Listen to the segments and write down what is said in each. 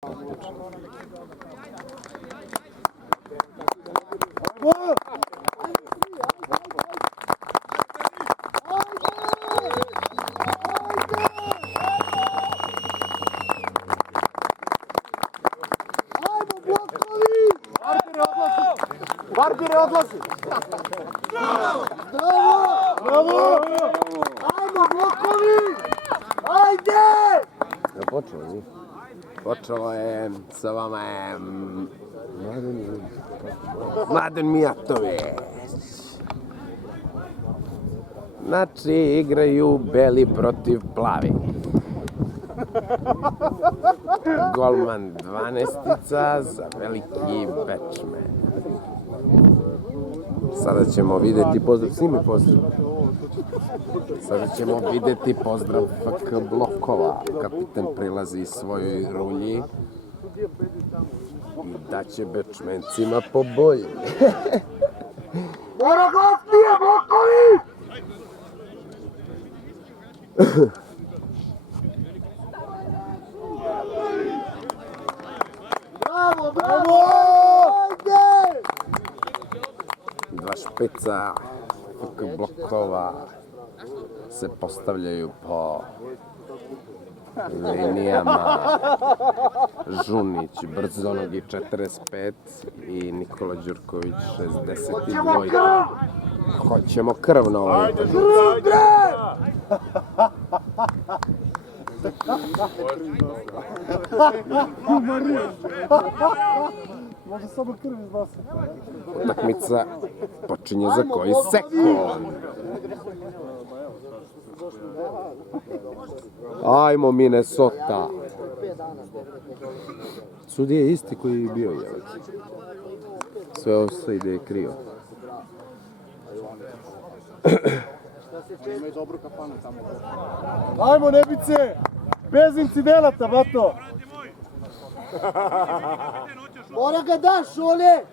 Barkere odlazi! Bravo! Bravo! Ajmo, blokovi! Ajde! Ja počelo, nije? Počelo je, sa vama je Mladen Mijatović. Znači, igraju beli protiv plavi. Golman 12-tica za veliki bečmen. Sada ćemo vidjeti pozdrav, svi mi pozdrav. Sada ćemo vidjeti pozdrav FK blokova. Kapitan prilazi svojoj rulji i daće bečmencima po boji. Mora glasnije, blokovi! Bravo, bravo! Ajde! Dva špica FK blokova se postavljaju po linijama. Žunić, Brzonogi 45 i Nikola Đurković 62. Hoćemo krv na ovoj utakmici. Može samo krv izbasa. Utakmica počinje za koji sekund. Ajmo Minnesota. Sudija je isti koji je bio, jel? Sve ovo se ide krio. Ajmo, Nebice! Bez incidenata, bato! Mora ga daš, Šone!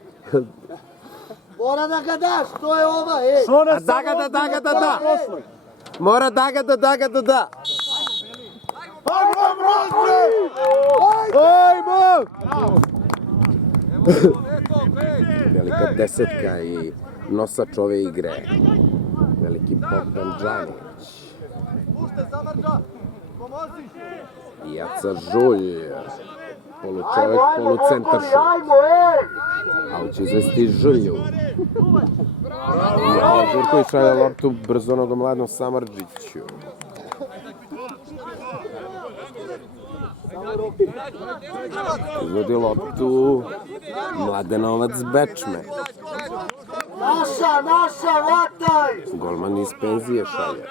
Mora da ga daš, to je ova, ej! A da. Mora da. Ajmo! Velika desetka i nosač ove igre. Veliki Bogdan Đanić. Jaca Žulj. Polučovek, polucentaršut. A hoće izvesti Žulju. Đurković šalje loptu Brzonogom Mladnom Samardžiću. Izvodi loptu Mladenovac Bečme. Naša, vataj! Golman iz penzije šalje.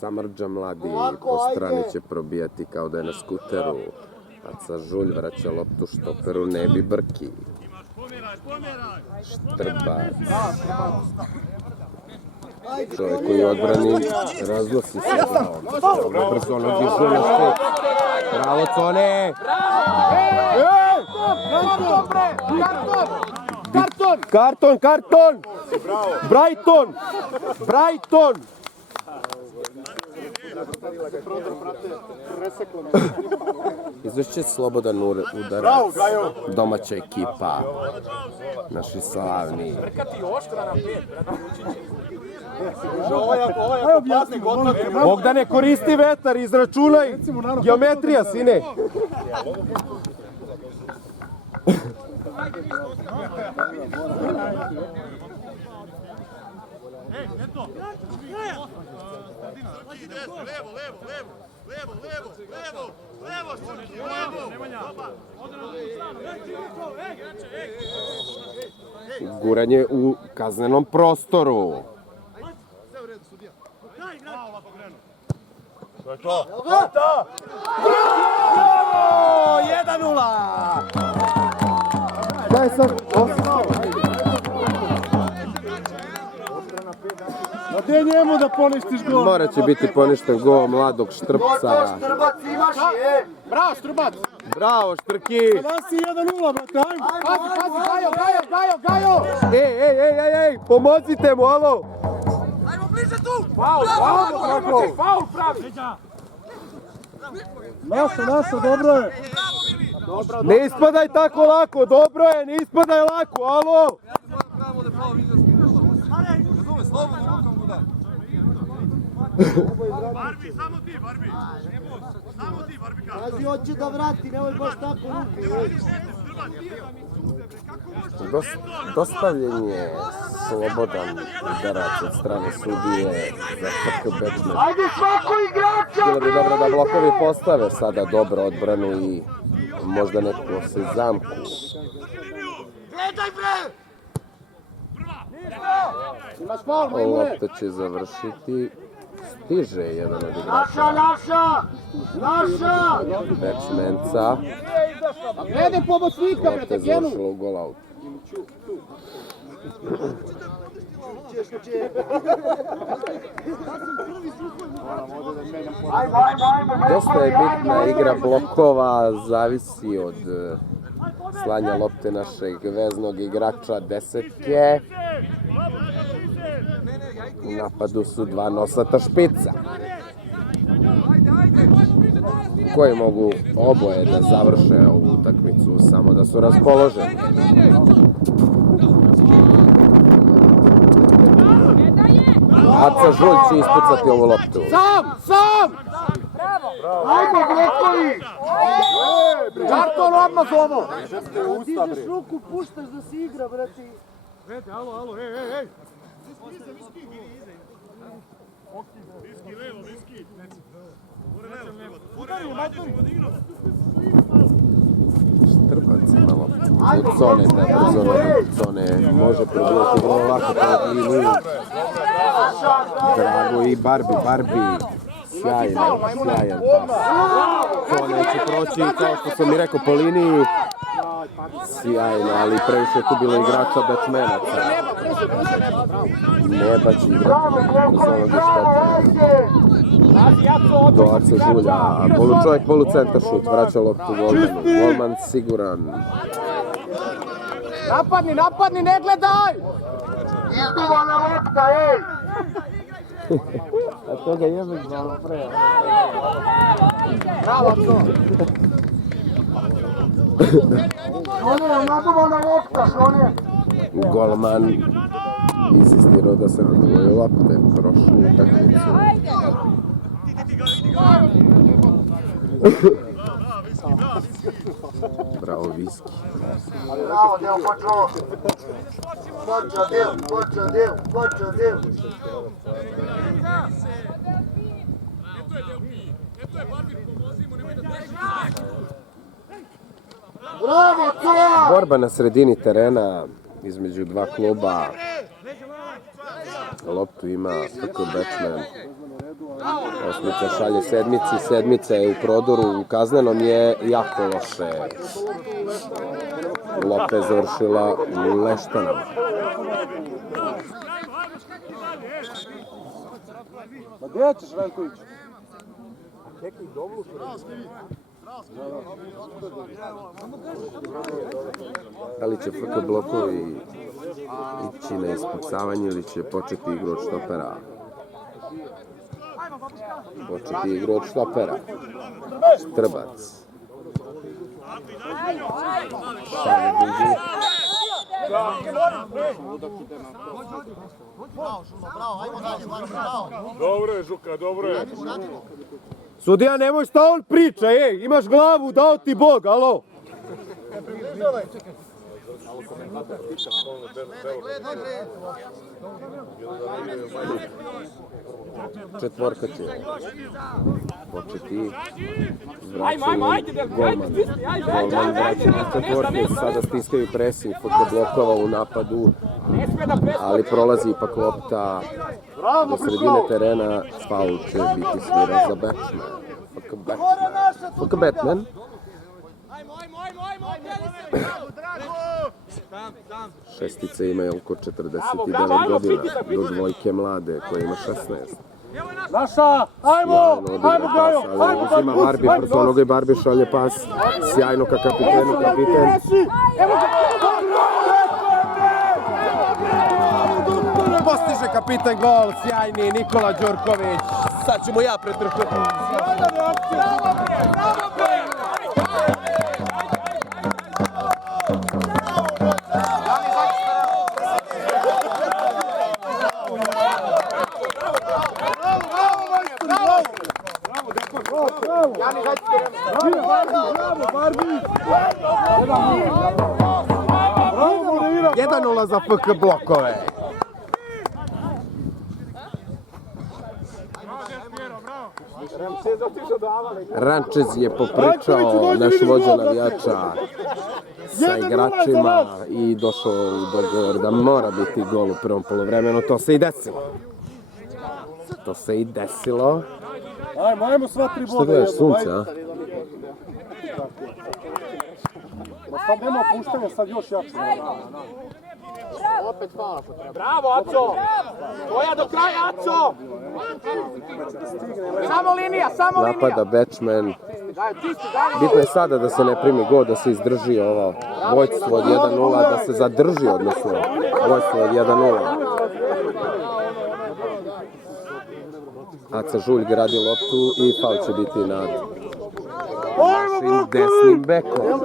Samardža mladi po strani će probijati kao da je na skuteru. Aca Žulj vraća loptu štoperu Nebi Brki. Štrbac. Čovjek koji odbrani raznosi se bravo. Brzo nogi Žulj. Bravo Cone! Karton! Brighton! Izvešće slobodan udarac. Domaća ekipa. Naši slavni. Bogdane, koristi vetar, izračunaj. Geometrija, sine. Guranje u kaznenom prostoru. To je to! 1:0! Daj sad! A gdje njemu da poništiš gol? Morat će biti poništen gol mladog Štrpca. Štrbac imaš je! Bravo, Štrbac! Bravo, Štrki! Sada si 1:0, brate, ajmo! Pazi, Gajo! Ej, pomozite mu, alo! Ajmo bliže tu! Faul pravi! Naša, dobro je. Ne ispadaj tako lako, dobro je, ne ispadaj lako, alo! Barbi, samo ti, Barbi. Samo ti, Barbika. Pazi, hoće da vrati, nemoj baš tako ruke. Dostavljen je slobodan udarac od strane sudije za FK Bečmen. Ajde svako igrača! Bilo bi dobro da blokovi postave sada dobro odbranu i možda neku sezamku. Gledaj bre! Imaš faul, majmune. Lopta će završiti. Stiže jedan od igrača Naša! Bečmenca. Gledaj pomoćnika, Lopta brate, je Genu. završila u gol out. Dosta je bitna igra blokova, zavisi od slanja lopte našeg veznog igrača desetke. U napadu su dva nosata špica koji mogu oboje da završe ovu utakmicu, samo da su raspoloženi. Aca Žulj će ispucati ovu loptu. Sam! Ajde blokovi! Karton odmah ovo. Dižeš ruku, puštaš da se igra, brati. Alo, ej. Štrbac ima loptu. Od Cone, da je brzo od Cone može probijati vrlo lako kao liniju. Drago i Barbi. Sjajan pas. Cone će proći, kao što sam i rekao, po liniji. Sjajno, ali previše je tu bilo igrača Bečmenaca. Neba će igrati kroz onog štopera. Do Aca Žulja, polučovjek, polucentar šut, vraća loptu golmanu. Golman siguran. Napadni, ne gledaj! Izduvana lopta, ej! A toga jebeš malo pre. Bravo, to. Šone, naduvana lopta, Šone! Golman insistirao da se naduvaju lopte prošlu utakmicu. Bravo, Viski. Bravo, Deo, počeo! Počeo, Deo! Bravo, Cola! Borba na sredini terena između dva kluba. Loptu ima FK Bečmen. Osmica šalje sedmici, sedmica je u prodoru, u kaznenom je jako loše. Lopta je završila u leštanama. Ma gdje ćeš, Veljković? Da li će FK blokovi ići na ispucavanje ili će početi igru od štopera? Početi igru od štopera. Štrbac. Šalje duži. Dobro je, Žuka, dobro je. Sudija, nemoj šta on priča, imaš glavu, dao ti Bog, alo! Četvorka će početi vraćanje golman. Golman vraća na četvorke, sada stiskaju presing, FK blokova u napadu, ali prolazi ipak lopta do sredine terena, faul će biti sviran za Bečmen. FK Bečmen. Šestice ima Jelko 49 godina, do dvojke mlade koja ima 16. Naša, ajmo Gajo, Ali uzima Barbi, preko onoga i Barbi šalje pas, sjajno ka kapitenu, kapiten. Postiže kapitan gol, sjajni Nikola Đurković, Sad ćemo ja pretrčati. Jedan 0 za FK Blokove. Rančez je popričao naš vođa navijača sa igračima i došao u dogovor da mora biti gol u prvom poluvremenu. To se i desilo. Ajmo sva tri boda. Šta gledaš, sunce, a? Sad nema opuštanja, sad još jače. Bravo, Aco! Koja do kraja, Aco! Samo linija, samo linija! Napada Bečmen. Bitno je sada da se ne primi gol, da se izdrži ovo vojstvo od 1-0, da se zadrži, odnosno vojstvo od 1-0. Aca Žulj gradi loptu i faul će biti nad našim desnim bekom.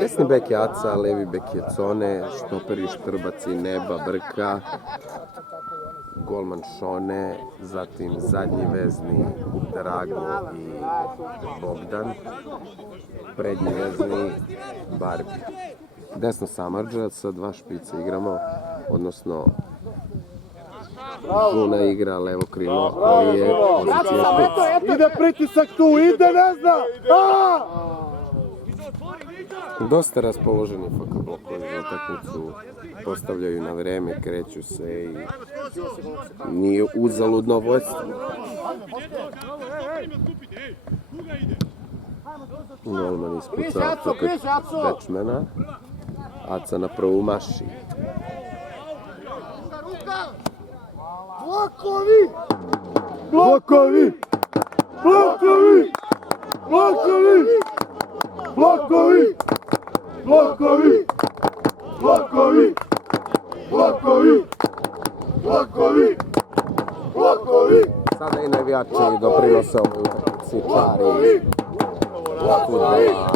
Desni bek je Aca, levi bek je Cone, štoperi Štrbaci, Neba, Brka, golman Šone, zatim zadnji vezni Drago i Bogdan, prednji vezni Barbi. Desno Samardža, sa dva špice igramo, odnosno Žuna igra levo krilo, ali je pozicija špic. Ide pritisak tu, ide Vezna! Dosta raspoloženi FK Blokovi za utakmicu, postavljaju na vreme, kreću se i nije uzaludno vojstvo. Golman ispucao opet Bečmena, Aca na prvu maši. Blokovi! Blokovi! Blokovi! Blokovi! Blokovi! Blokovi! Blokovi! Blokovi! Blokovi! Blokovi! Sada i navijači doprinose ovoj utakmici, čari fudbala,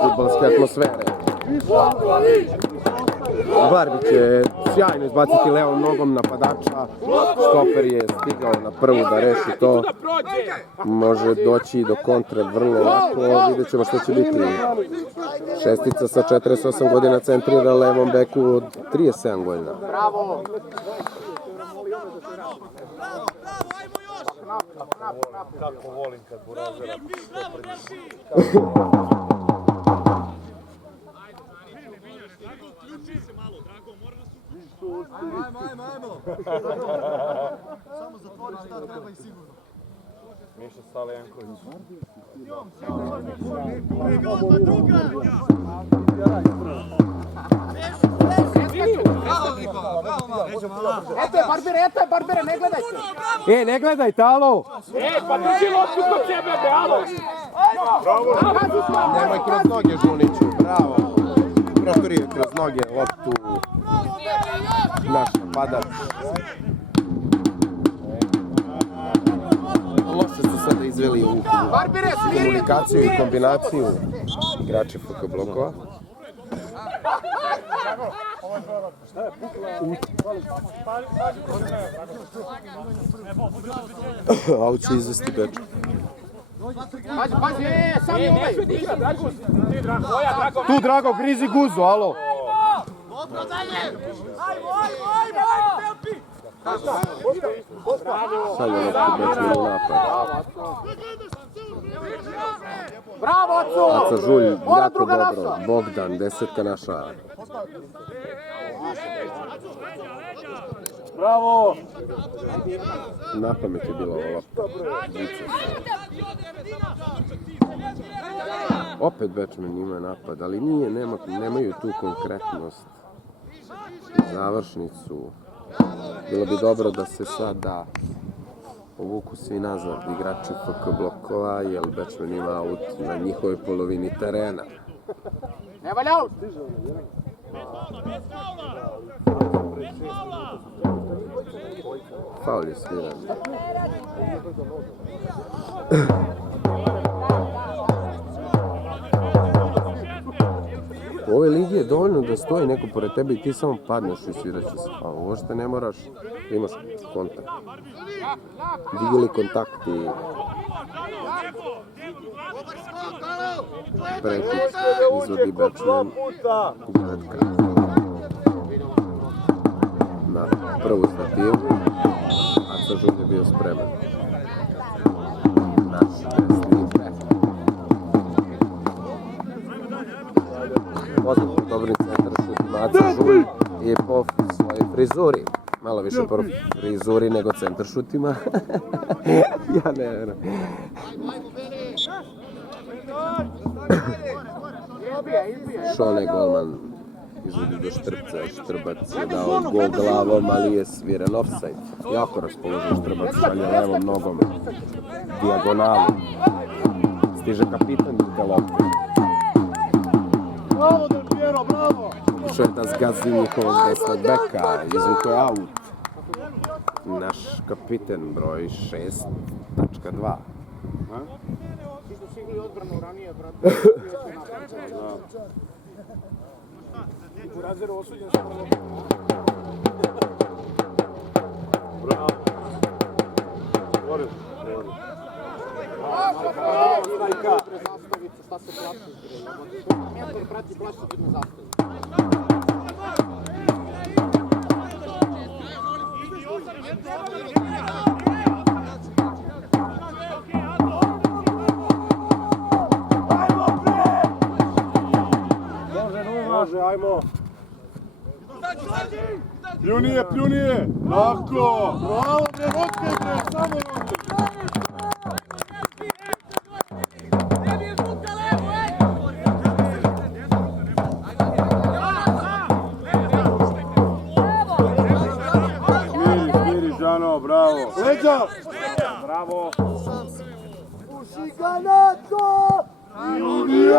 fudbalske atmosfere. Barbi će sjajno izbaciti levom nogom napadača, štoper je stigao na prvu da reši to, može doći i do kontre vrlo lako, vidjet ćemo što će biti. Šestica sa 48 godina centrira levom beku od 37 godina. Bravo! Kako volim kad Burazera. Samo zatvori šta treba i sigurno. Miša Salejanković. Eto je, Barbere, ne gledajte! Ne gledajte, alo! Pa drži loptu kod sebe, be, alo! Nemoj kroz noge, Žuniću, bravo. Proturio kroz noge loptu naš napadač. Loše su sada izveli u komunikaciju i kombinaciju igrači FK Blokova. A ovo će izvesti Beča. Pazi, sam je ovaj! Tu, Drago, grizi guzu, alo! Sad je loptu Beča u napad. Bravo, Aco! Aca Žulj, jako dobro. Bogdan, desetka naša. Bravo! Na pamet je bila ova lopta. Opet Bečmen ima napad, ali nemaju tu konkretnost. Završnicu. Bilo bi dobro da se sada povuku svi nazad igrači FK Blokova, jer Bečmen ima aut na njihovoj polovini terena. Ne valja aut! Faul je sviran. U ovoj ligi je dovoljno da stoji neko pored tebe i ti samo padneš i svirat će se faul. Uopšte ne moraš, imaš kontakt. Digli kontakt i prekid izvodi Bečmen gledka na prvu stativu, a Sažun je bio spreman. Naš desni bek. Poznat dobri centar šutima, Sažun je po svojoj frizuri. Malo više po frizuri nego centar šutima. Ja ne vjerujem. Šone golman izvodi do Štrpca, Štrbac je dao gol glavom, ali je sviren offside. Jako raspoložen Štrbac, šalje levom nogom, dijagonalu. Stiže kapitan do lopte. Bravo, Del Piero, bravo! Išao je da zgazi njihovog desnog beka, izvuko je aut. Naš kapiten broj 6.2. Može, ajmo. Pljunije, pljunije. Tako. Bravo, bre, rotkaj, bre, samo rotkaj. Smiri, Žano, bravo. Leđa. Bravo. Puši ga na to! Pljunije.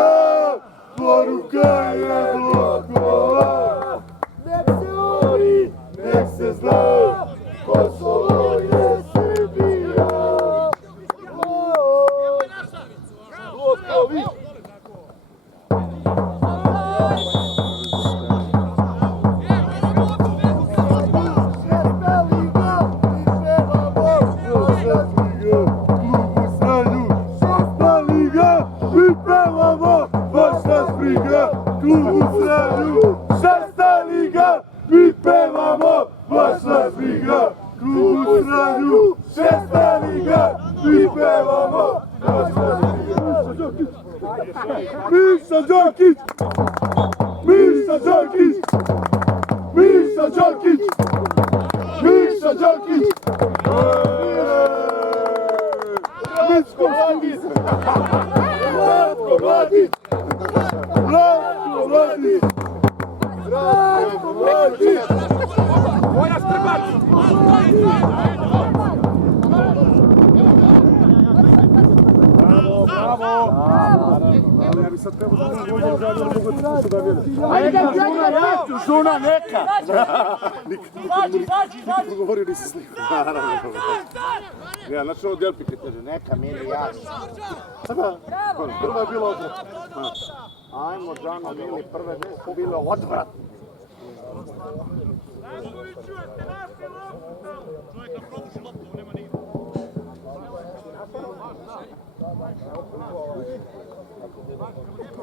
Poruka je blokova. Nek se ori, Nek se zna, Kosovo je Srbija. Blokovi! Šesta liga, mi pevamo, Šesta liga, klubu sranju. Šesta liga, mi pevamo, baš nas briga, klubu sranju. Šesta liga, mi pevamo, baš nas briga, klubu sranju. Šesta liga, mi pevamo, baš nas briga. Miša Đokić! Miša Đokić! Miša Đokić! Miša Đokić! Miško Mladić! Ratko Mladić! Ratko Mladić! Ratko Mladić! Moja Štrbac! Ja bi sad trebao da mogu da vidim. Ajde, Žuna, ja ću, Žuna, neka! Nikad govorio nisi sliku. Ja, znači ovo Delpi kad kaže, neka, mili, ja. Prva je bila odvratna. Ajmo, Žano, mili, prve dve su bile odvratne.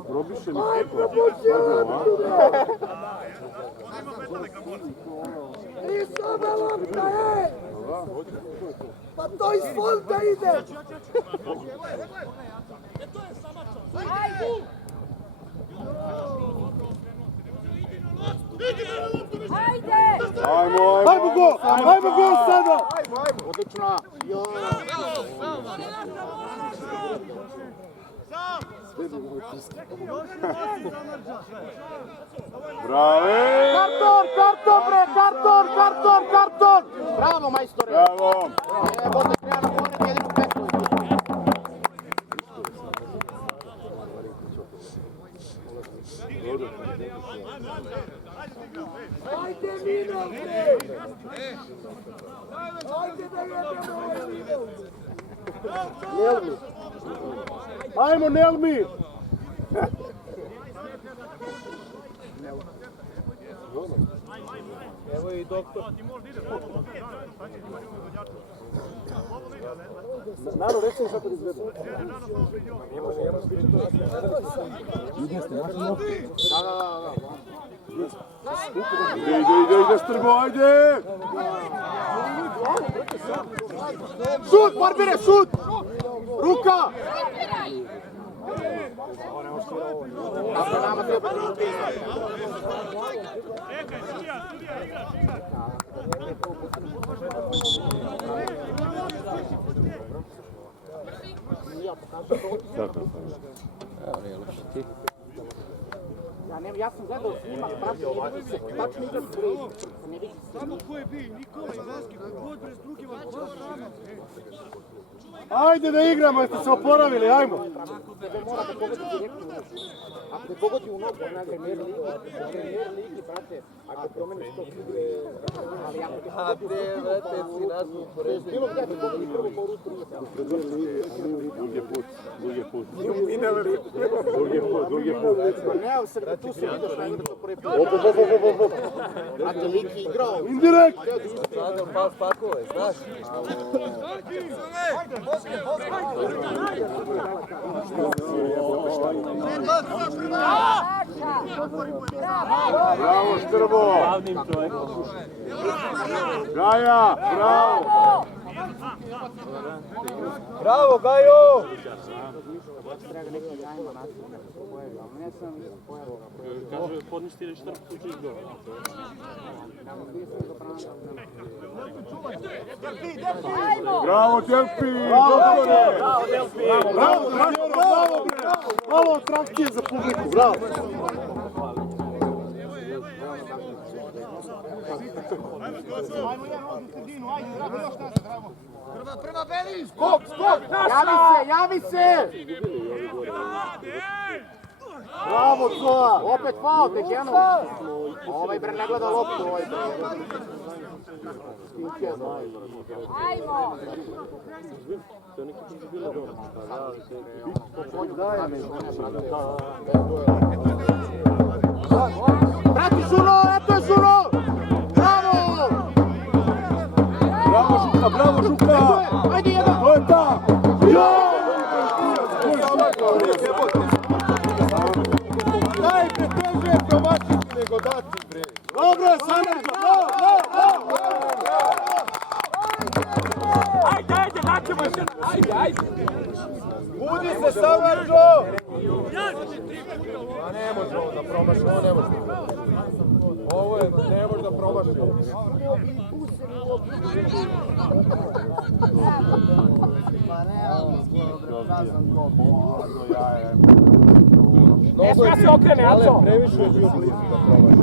Probiše mi Isome lopta je! Pa to iz fonda ide! Ajmo gol! Ajmo gol sada! Odlična! Bravo! Karton, karton bre, karton, karton, karton! Bravo majstore! Bravo! Jebote, treba na pored jedinu petu. Ajde Minovke! Nelmi. Ajmo, Nelmi! Evo i doktor. Nano, reci mi šta to izgleda. Ide, Strgo, ajde! Šut, Barbire, šut! Ruka! Ja sam gledao snimak, brate, ne vidi se, tačno igra s Brejom, ne vidi se. Samo ko je bi, Nikola i Vaski, kogod bez drugi vas čas. Ajde da igramo, jeste se oporavili, ajmo! Tebe mora da pogodi direktno u nogu. Ako te pogodi u nogu, na Premier ligi, brate, ako promeniš to igre, ali ako te pogodi u nogu, bilo gdje te pogodi prvo po ruku, nije pravo. Drugi put. Mi ne verujemo. Drugi put. Ne, u Srbiji, tu se vidio šta je to prvi put. Brate, lik je igrao. Indirekt! Sada pa spakuje, znaš? Bravo, Štrbo! Gaja, bravo! Bravo, Gajo! Kaže, podništi ili šta tu ćeš gore. Bravo, Delpi! Doktore! Bravo, bravo! Malo atrakcije za publiku, bravo! Prva Belis! Skok! Javi se! Bravo, Zoa! Opet faul, Deđenović. Ovaj bre ne gleda loptu, ovaj bre. Ajmo! Prati Žuro, eto je Žuro! Bravo! Bravo, Žuka! Ajde jedan! To je ta! Daj, pretežuje domaćinski nego dati, bre! Dobro je, Sanarđo! Ajde, daćemo još jedan. Ajde. Budi se, Sanarđo! Pa ne može ovo da promaši, ovo ne može. Ovo je, ne može da promaši. Ne smija se okrene, Aco. Previše je bio blizu da promaši.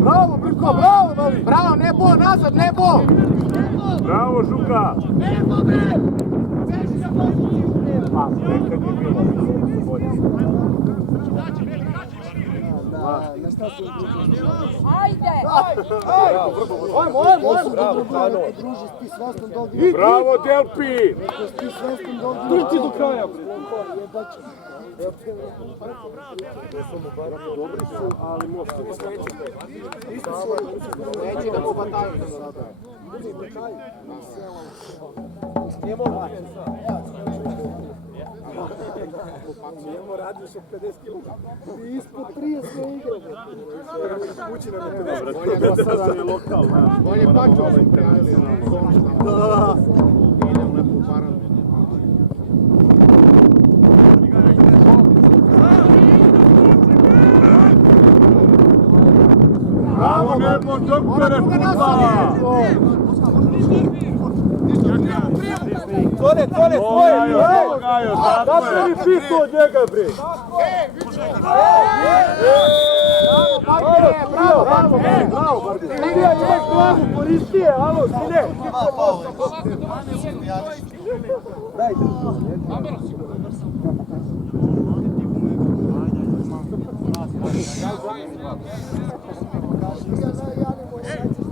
Bravo, Brko, bravo, mali! Bravo, Nebo, nazad, Nebo! Bravo, Žuka! Pa, nekad je bilo bolje. Ajde! Bravo, Delpi! Trči do kraja. Dobri su, ali možda. Neće da mu bataju do sada. Njemo radiš od 50 kg. Ispod 30 ne igra. Kući nam je te dobro. Dosadan je lokal. Bolje pačo su prijavili. Da. Idem lepo param. Bravo, Nebo, doktore, puta! Tore, tvoje! Zatvori pitu od njega, bre! Bravo, Barbie! Ilija, imaš glavu, koristi je, alo, sine!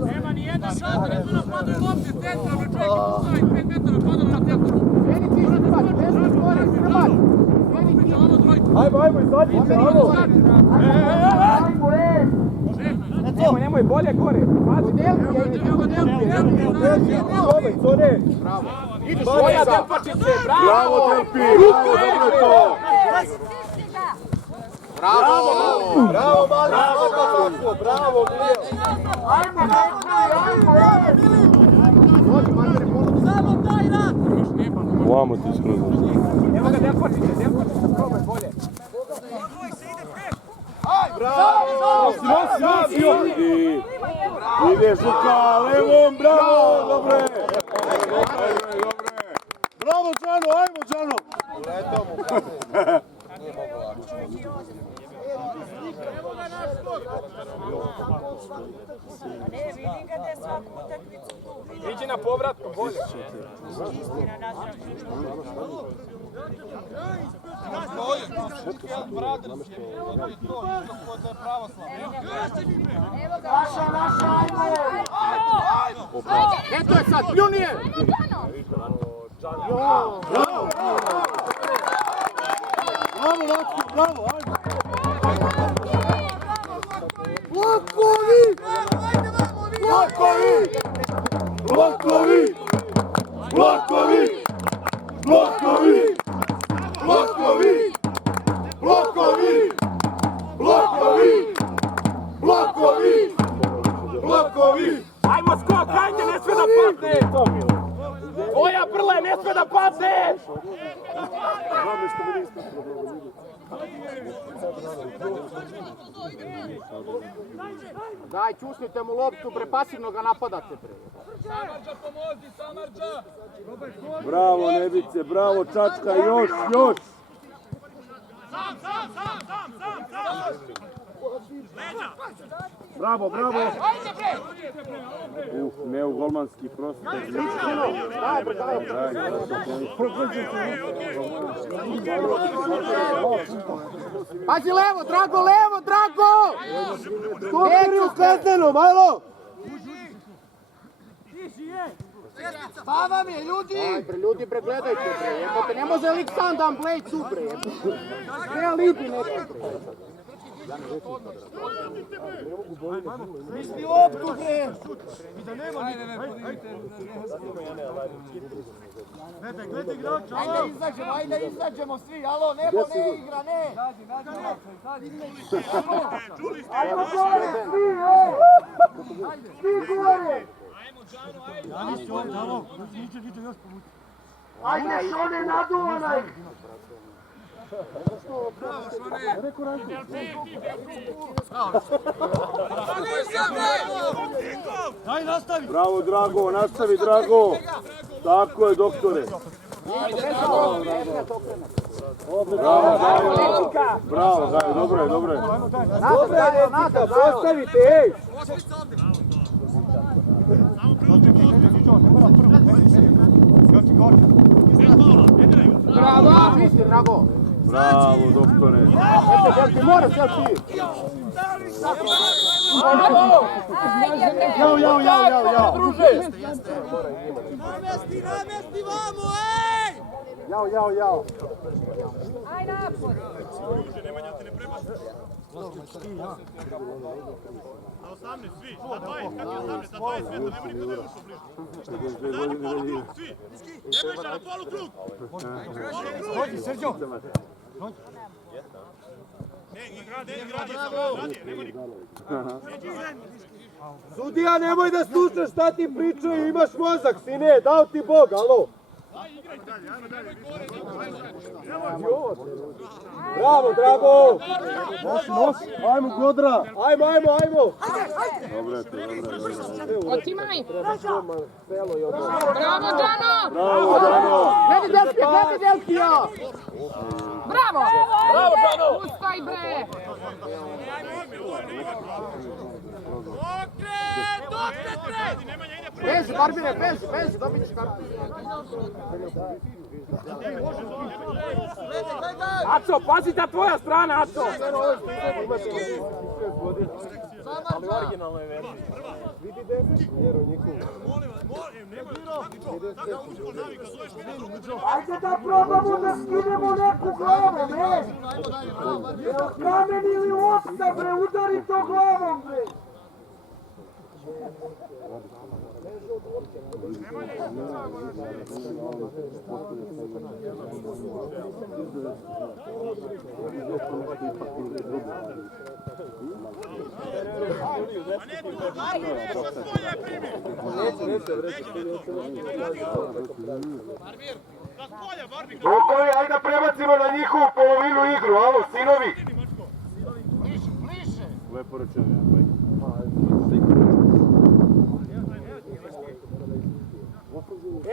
Nema ni Jedan šat, ne zna padaju lopte, centra, me čovjek postavi 5 metara, padaju na centru. Ajmo, izađite, alo! Nemoj, bolje gore. Svoja Delpačice, bravo! Bravo, Delpi! Bravo, dobro je to! Bravo! Bravo, mali! Bravo, Glio! Vamo ti skroz. Evo ga Delpačice, probaj bolje. Bravo! Ide Žuka, levom, bravo, dobre! Bravo, Đano, ajmo, Đano! Iđi na povratku, bolje. Eto je sad, pljunije! Bravo, Natko, bravo, ajmo! Blokovi! Blokovi! Blokovi! Blokovi! Blokovi! Blokovi! Blokovi! Blokovi! Blokovi! Blokovi! Ajmo skok, hajde, ne sve da padne! Tvoja brle, ne sve da padne! Daj, čusnite mu loptu, pasivno ga napadate. Samarđa, pomozi, Samarđa! Bravo, Nebice, bravo, Čačka, još! Sam! Bravo! Ne u golmanski prostor. Pazi levo, Drago! Stoperi u kaznenom, alo! Pa vam je, ljudi! Ljudi, gledajte, jebote, ne može lik sam da vam play tu, jebote. Ne alibi neko, Misli loptu, bre! Ajde izađemo svi, alo, nebo ne igra, ne! Ajmo gore, svi, svi gore! Ajde, Šone, naduvanaj! Bravo, Drago, nastavi, Drago! Tako je, doktore! Bravo, Gaju, dobro je! Nada, Postavite, ej! Bravo, misli, Drago. Bravo, doktore! Ti moraš, ti! Jao! Namesti vamo, ej! Jao! Aj napor. Nemanja te ne prebaci. Na 18, svi, na 20, kako je 18, na 20 sveta, nema niko da je ušao bliže. Dajte polukrug, svi! Nebojša na polukrug! Polukrug! Srđo! Ne gradi samo radije, nema niko. Sudija, nemoj da slušaš šta ti pričaju, imaš mozak, sine, dao ti Bog, alo! Bravo, Drago! Nosi, ajmo, Godra! Ajmo! Dobre. Otimaj. Bravo, Đano! Gledi Delkija! Bravo! Bravo, Đano! Puskaj, bre! Okret! Nemanja ide prvi! Beži, Barbine, beži, dobit ćeš kartu. Aco, pazi ta tvoja strana, Aco! Ali originalno je verzija. Vidi deset, jer u njihovu. Molim vas, nemoj svaki čov. Da uzimo navika, zoveš minut. Ajde da probamo da skinemo neku glavu, bre! Jel kamen ili lopta, bre, udari to glavom, bre! Lukovi, ajde da prebacimo na njihovu polovinu igru, alo, sinovi! Lepo rečeno.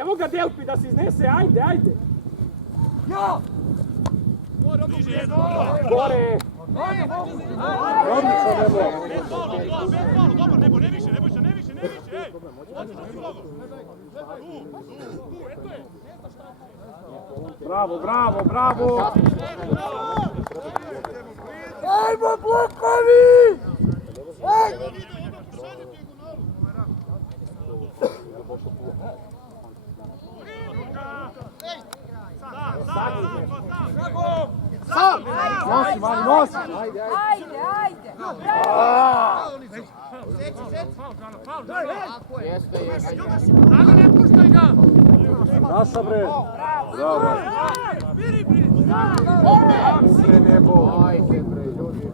Evo ga Delpi da se iznese, ajde! Gore! Dobro, ne više, ej! Eto je! Bravo! Ajmo, blokovi! Nosi! Ajde! Naša bre! Bravo! Ajde bre, ljudi!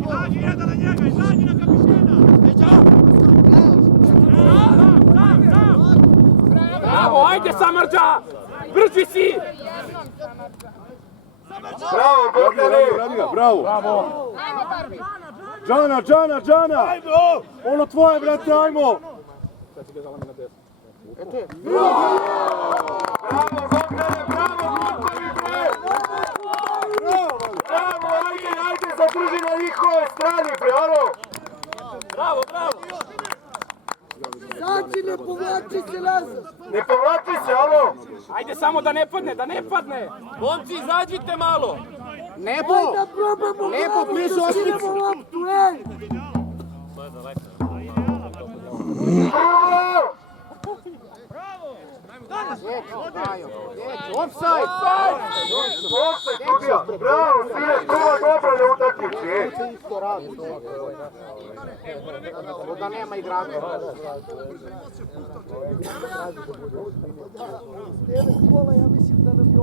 Izađi jedan na njega, izađi na kapitena! Bravo, ajde Samardža! Brži si! Bravo, Gordane! Radi ga, bravo! Ajmo, Barbi! Džana! Ono tvoje, brate, ajmo! Bravo, Bogdane, bravo, Lukovi, bre! Bravo, ajde, zadrži na njihovoj strani, bre, alo! Bravo! Sači, ne povlači se nazad! Ne povlači se, alo! Ajde samo da ne padne! Momci, izađite malo! Ajde da probamo glavu da skinemo loptu, ej! Offside, Kudija! Bravo, sine, prvo dobro na utakmici, ej! Da nema igrača. Kola, ja mislim da nam je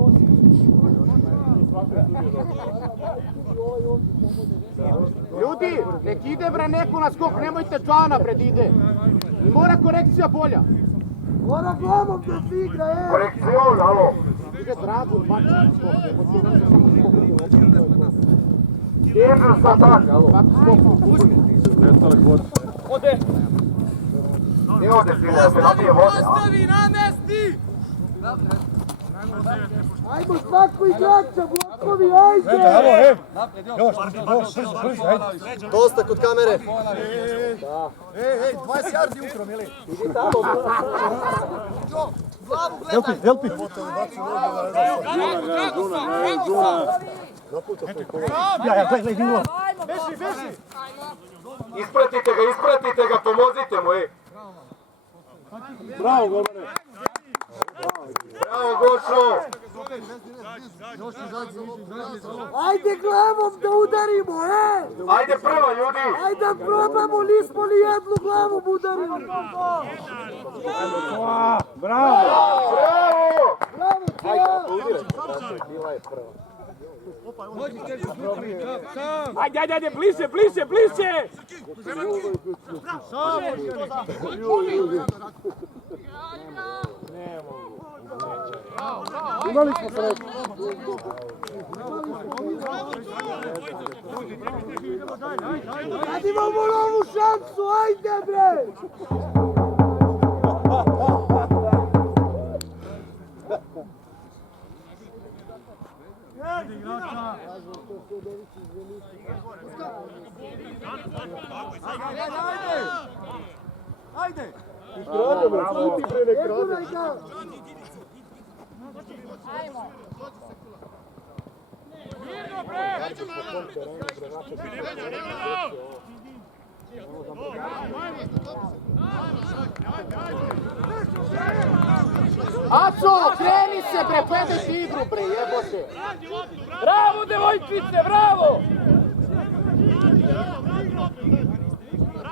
Ljudi, nek ide bre neko na skok, nemojte Džana bre da ide. I mora korekcija bolja. Mora glavom da se igra, ej! Korekcion, alo! Ide Drago, baci na skok, emocionalno samo skok. Ježu sa tak, alo! Svaki skok. Nestale kvote. Ne ode, sine, da se nabije voda. Ajmo svako igrača, blokovi, ajde! Dosta kod kamere. Ej, 20 yardi ukrom, ili? Helpi! Gledaj, nula. Ispratite ga, pomozite mu, ej! Bravo, Gordane! Bravo, Gošo! Ajde glavom da udarimo, ej! Ajde prva, ljudi! Ajde da probamo, nismo ni jednu glavu udarili! Bravo! Bravo! Ajde, bliže! Imali smo sreću. Sad imamo novu šansu, ajde bre! Ajde! Eguraj ga! Aco, kreni se bre, povedeš igru bre, jebote. Bravo, devojčice, bravo!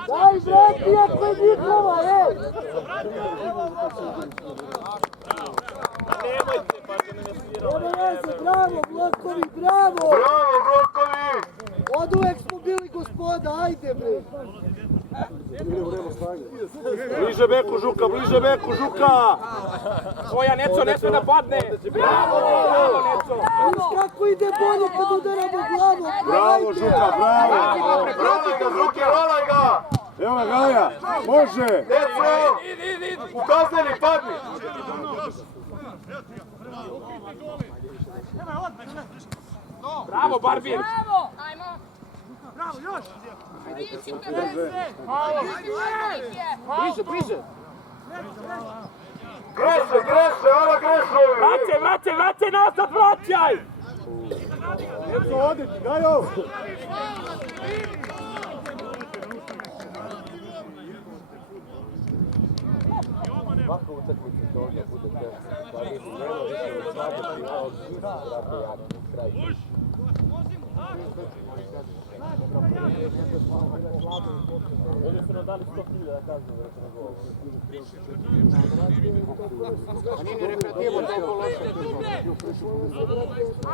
Daj, vrati, ako je njihova, ej! Nema veze, bravo, blokovi, bravo! Bravo, blokovi! Od uvek smo bili gospoda, ajde bre! Bliže beku Žuka, bliže beku Žuka! Tvoja Neco ne sme da padne! Bravo, bravo, Neco! Viš kako ide bolje kad udaramo glavom, Bravo Žuka, bravo! Rolaj ga, Žuke, rolaj ga! Evo ga Gaja, može! Neco! Ukazani, padni! Bravo, Barbir! Bravo! Ajmo! Bravo, još! Bliže, bliže. Greše, greše, ona greše! Vraćaj nazad, vraćaj! Neco, odi ti, Gajo! Svaka utakmica toga bude teško. Pa vidi, nema više od svakog i ovog živa, vrata jako, kraj. Oni su nam dali 100.000 da kažu vrata na gol. A nije ni rekreativo toliko loše.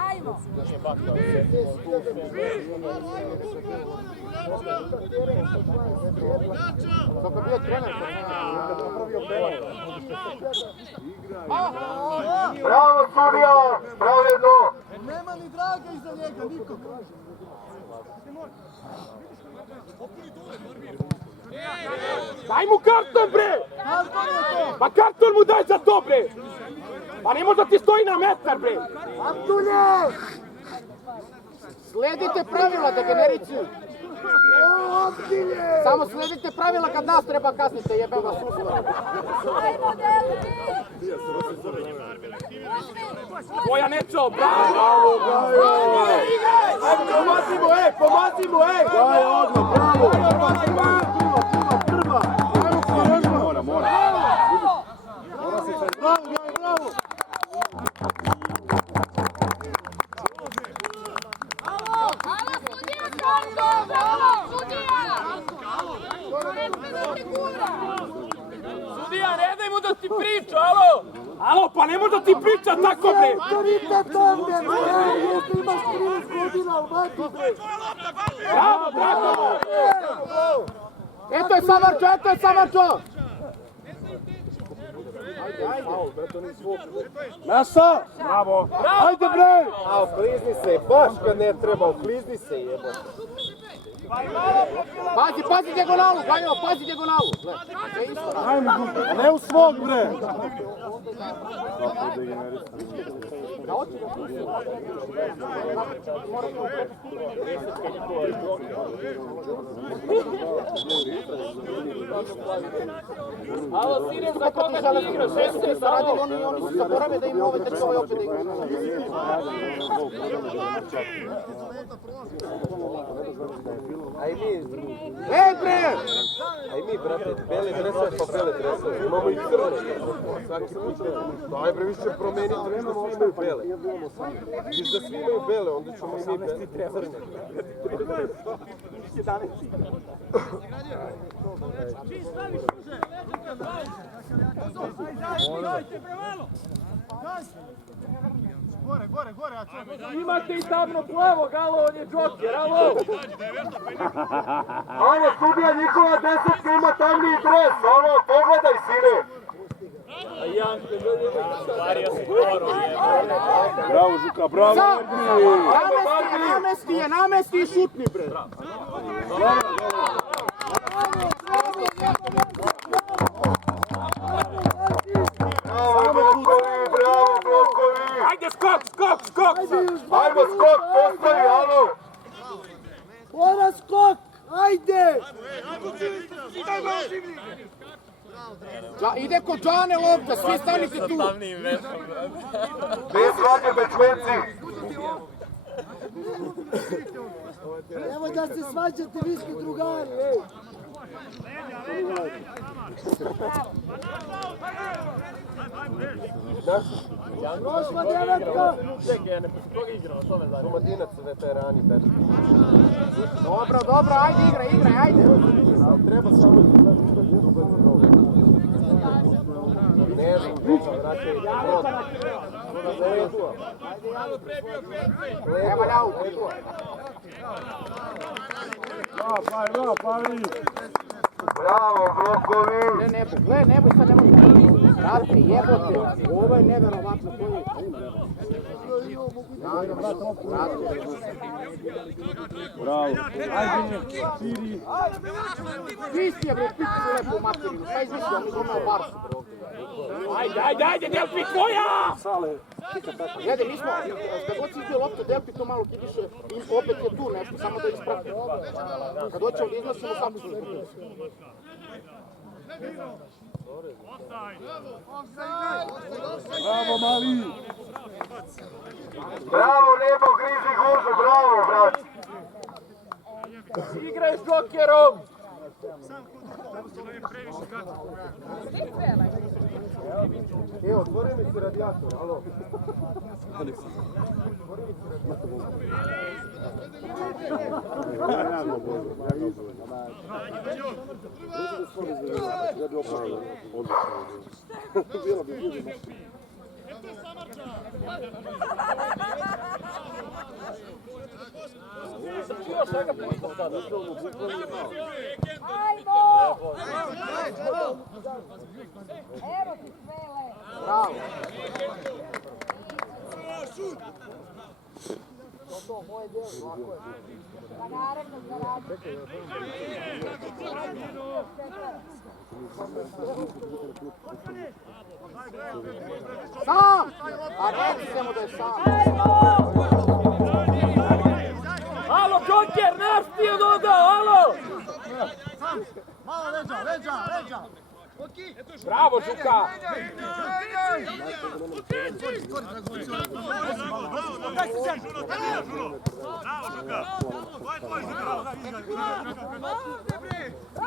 Ajmo! Kako je bio trener, napravio belaj. Bravo, sudija! Pravedno! Nema ni Draga iza njega, nikog! Daj mu karton, bre! Pa karton mu daj za to, bre! Pa ne možda ti stoji na metar, bre! Abdulje! Sledite pravila, degenerici. Samo sledite pravila kad nas treba kaznite, jebem vas usla. Ajmo, Delvi! Tvoja Neco, bravo! Ajde, pomazimo, ej! Gaja, odmah, bravo! Prva! Mora! Bravo! Bravo, Gaja, bravo! Halo, sudija, Kanto! Bravo! Sudija! Ne smijete gura! Sudija, ne daj mu da ti priča, alo! Alo, pa ne može da ti priča tako, bre! Autoritet ovdje, bre! Jeste imaš 30 godina, umati, bre! Bravo, bravo! Eto je Samarčo! Nasa! Bravo! Ajde bre! A, oklizni se, baš kad ne treba, oklizni se, jebote. Pazi dijagonalu, Gajo, pazi dijagonalu. Ajme, ne u svog bre! Alo, sine, za koga ti igraš? Oni su zaborave da im ovaj trče ovaj opet da igra. A i mi, Ej bre! brate, bele dresove pa bele dresove. Imamo i crne. Svaki put. Daj bre, više promeniti, nešto svi imaju bele. Viš da svi imaju bele, onda ćemo i mi crne. Gore, Imate i tamno plavo, alo, on je džoker, alo! Alo, sudija Nikola Desetka ima tamniji dres, alo, pogledaj, sine! Bravo Žuka, bravo! Namesti i šutni bre! Bravo, blokovi! Ajde, skok! Ajmo, skok, postavi, alo! Mora skok, ajde! Ide kod Džane lopta, svi stanite tu! Bez vlage, bečmenci! Nemoj da se svađate, vi ste drugari, ej. Prošla devetka! Omladinac, veterani, Berti. Dobro, dobro, ajde igraj, ajde. Treba samo da ubaci gol. Ne znam, vrati. Ne valja aut. Bravo, Blokovi! Ne boj sad, brate, jebote, ovo je neverovatno koji... Bravo. Ajde, Siri. Kristi je, bre, pići su lepo u materinu, šta izmislio, mi imamo Barsu, bre. Ajde, Delpi, tvoja! Gledaj, mi smo, kad god si izbio loptu, Delpi to malo kidiše i opet je tu nešto, samo da isprati. Kad hoćemo da iznosimo, samo su izbio. Bravo, mali. Bravo, Nebo, grizi guzu, bravo, brat! Igraj s Jokerom! Evo, otvori mi se radijator, alo. Evo ti Svele. Bravo! To moje djelo, ovako je. Pa naravno zarađujem. Sam! A reci se mu da je sam. Alo, Joker, naš ti je dodao, alo! Malo leđa! Bravo, Žuka!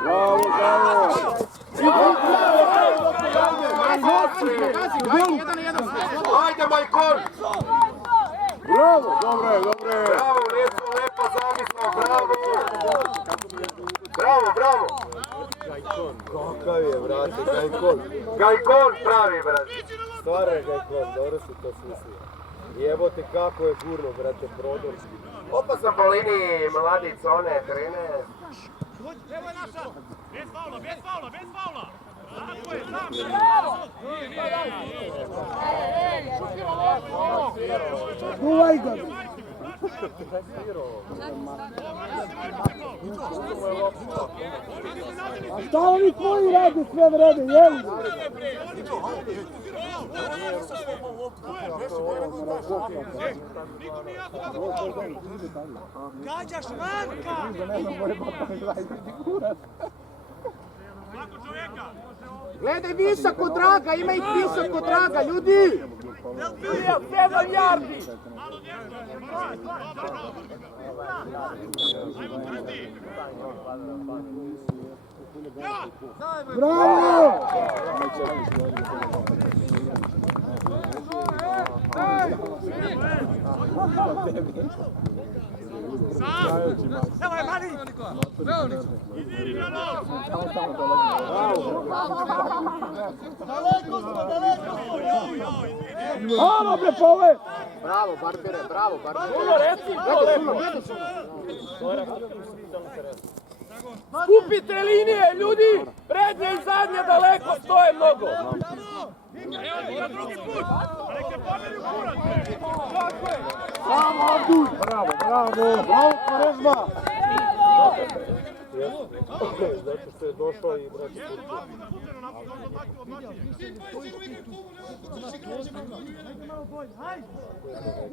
Bravo, bravo. Ajde, Majkon! Bravo, dobre. Bravo, lepo zamisao, bravo! Bravo! Kakav je, brate, Gajkon. Gajkon pravi, brate! Stvarno je Gajkon, dobro si to smislio. Jebote kako je gurno, brate, prodorski. Opa sam po liniji mladi Cone, krene. Evo je naša! Bez faula! Tako je, Duvaj ga! A šta oni tvoji rade sve vreme, jeli? Gađaš Marka! Gledaj visak od Draga, ima ih visak od Draga, ljudi! 7 jardi! Bravo! Evo je Mani! Halo bre, pove! Bravo, Barbere, bravo, Barbere. Skupite linije, ljudi! Prednje i zadnje daleko stoje mnogo! Evo, drugi put! A neka pomeri u kurat! Bravo, Abdul. Bravo, Korežma. Zato što je došao i brate.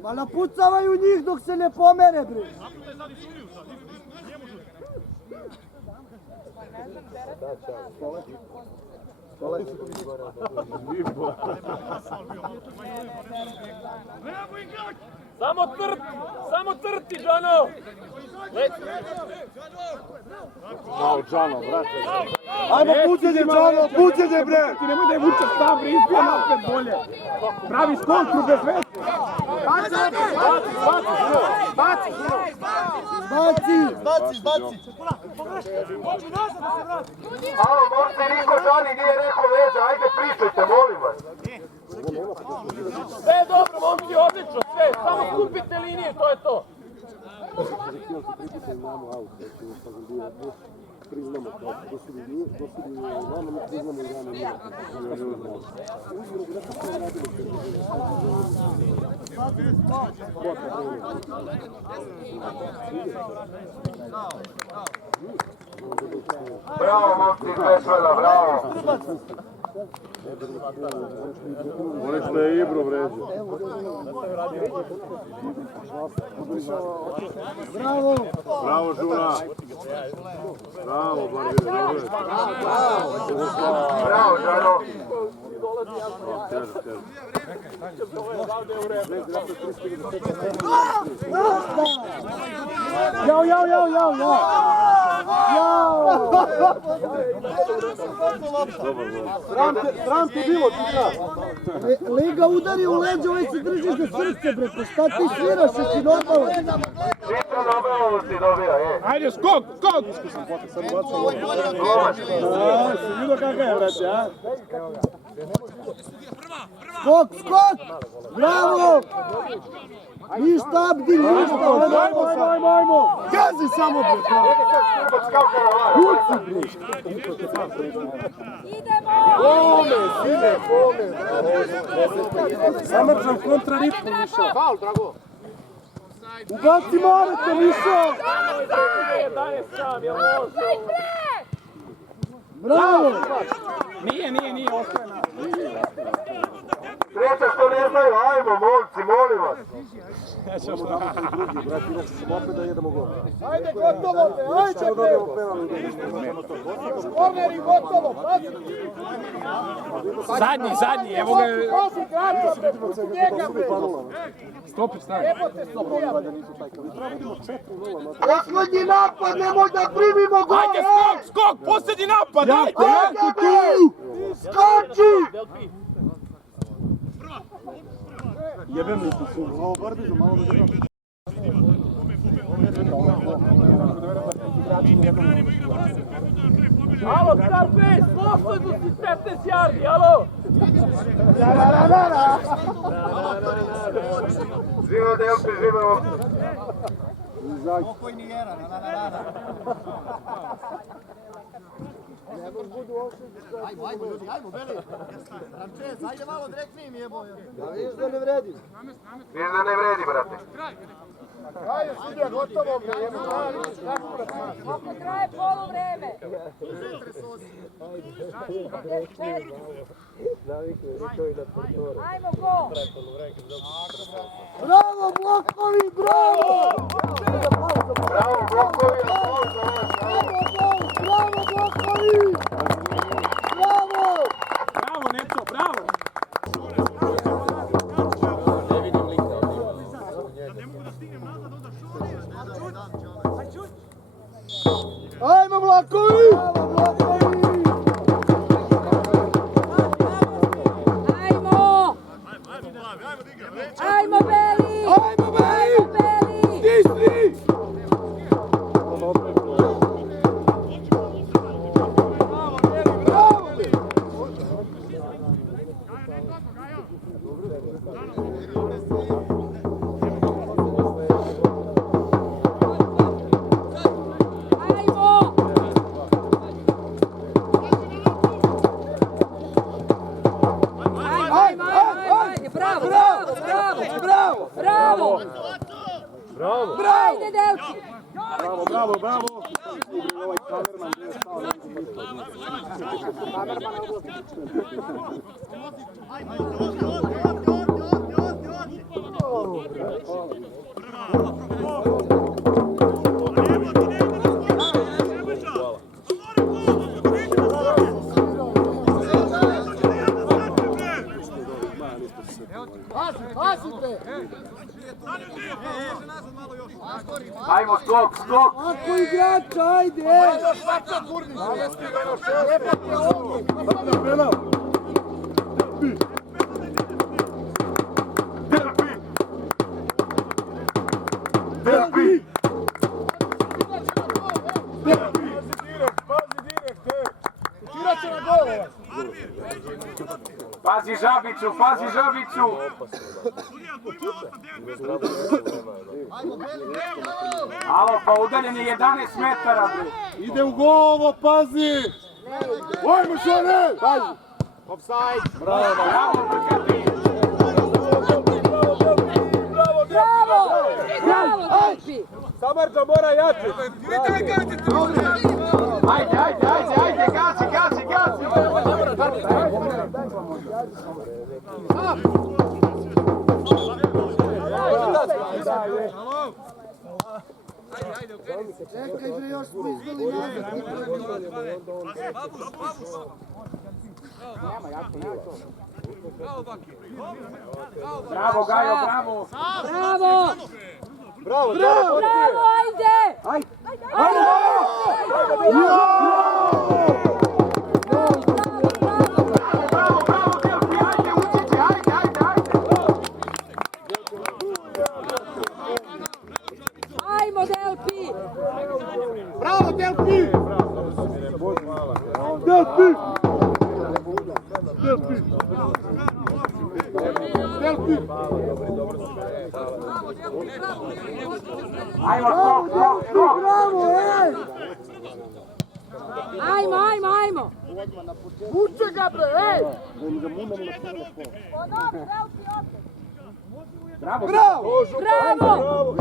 Ma napucavaju njih dok se ne pomere, bre. Samo trti, Žano! Bravo, Džano, brate. Ajmo, pucanje, Džano, pucanje, bre! Ti nemoj da je vučeš tam, bre, izbija napred bolje. Praviš kontru bez veze. Baci! Alo, momci, niko Žani nije rekao leđa, ajde pričajte, molim vas. Sve je dobro, momci, odlično, sve. Samo skupite linije, to je to. Priznamo kao dosudi nama, mi priznamo i rano nije. Bravo, momci, Krešvela, bravo. Oni što je Ibro vređa. Bravo! Bravo, Žuna! Bravo, Barbire, dobro je. Bravo, Žano. Težo. Sram ti bilo, Tika! Liga udari u leđa, ovaj se drži za srce, bre, pa šta ti sviraš, jesi normalno? Svica Nobelovo si dobija, je. Ajde, skok! Si vidio kakav je, brate, a? Skok! Bravo! Ništa, Abdil, ništa! Ajmo! Gazi samo, bre! Zamrčam kontraritmu, Mišo! Faul, Drago! Ubaci Marete, Mišo! Daje sam, jel može? Bravo! Nije, ostaje na... Sreća što ne znaju, ajmo, momci, molim vas. Drugi, brati, inače ćemo opet da jedemo gol. Ajde, gotovo, bre, ajde, bre! Korneri, gotovo, pazi! Zadnji, evo ga... Pazi, kratka, bre, pusti njega, bre! Stopi, stavi. Jebote, Sofija! Poslednji napad, nemoj da primimo gol! Ajde, skok! Posljednji napad, ajde! Ajde, bre! Skači! Jebem li ti su, malo Barbizu, malo da držam. Alo, Scarface, poslednju si 15 yardi, alo! Živo Delfi, živo! Pokojni Jera, Ajmo, ljudi, ajmo, Beli! Ramčez, ajde malo direktniji mi jebo! Da vidiš da ne vredi. Viš da ne vredi, brate. Ajde, sudija, gotovo, bre, jebo, Kako traje poluvreme? Ajmo, gol! Bravo, blokovi, bravo! Bravo, blokovi, Bravo, blokovi! Bravo! Bravo, Neco, bravo! Ajmo, blokovi! Bravo, blokovi! Ajmo! Ajmo, Beli! Ajmo, Beli! Beli! Stisni! Ajde, Delci! Bravo! Ovaj kamerman gdje je stao neki Pazite! Ajmo, skok, skok! Ako igrača, ajde! Derbi! Pazi žabicu, pazi žabicu! Alo, pa udaljen je 11 metara, bre! Ide u gol, pazi! Ajmo, Šone! Pazi! Offside! Bravo, Brkati! Bravo! Bravo, Delfi! Samarđa mora jače! Ajde, ajde, ajde, ajde, gazi, gazi, gazi! Čekaj bre, još smo izveli nazad. Bravo, Gajo, bravo! Bravo! Bravo! Bravo, ajde! Ajde! Bravo, bravo, Delfi, ajde, uđite, ajde, ajde, ajde! Ajmo, Delfi! Bravo, Delfi! Delfi! Delfi! Delfi! Ajmo, skok, skok, skok! Bravo, ej! Ajmo, ajmo, ajmo! Vuče ga bre, ej! Bravo, Bravo! Bravo!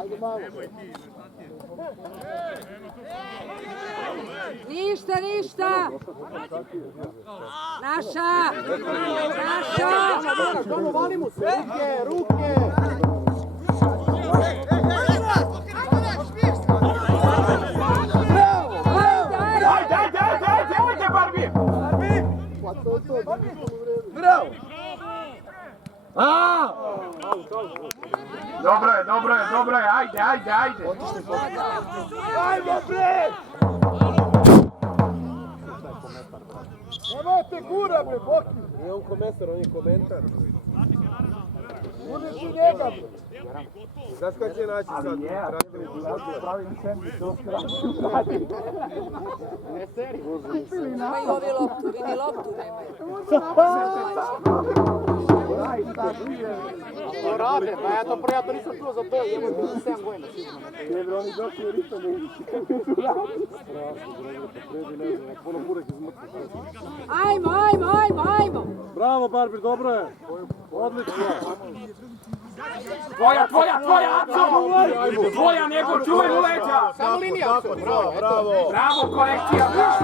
Ajde malo. Ništa, ništa! Naša! Naša! Dono, vali mu se! Ruke, ruke! Ajde, ajde! ajde, ajde, ajde, ajde, ajde, Barbi! Pa to je to, bravo! Dobro je, ajde, ajde, ajde! Ajmo bre! Nemojte gura bre, Boki! Nije on komesar, on je komentar. Gurni ti njega bre! Znaš kada će naći sad? Pravim sandvič, to skraću. Ne seri! Imaju ovi loptu, vidi loptu nemaju. To rade, pa ja to nisam čuo za to, imam 7 godina. Ne bre, oni došli jer isto ne ići. Ajmo, ajmo, ajmo, ajmo! Bravo Barbir, dobro je. Odlično. Tvoja, Aco! Tvoja, nego čuvaj u leđa! Samo linija, Aco, bravo, Bravo. Bravo, korekcija, bravo!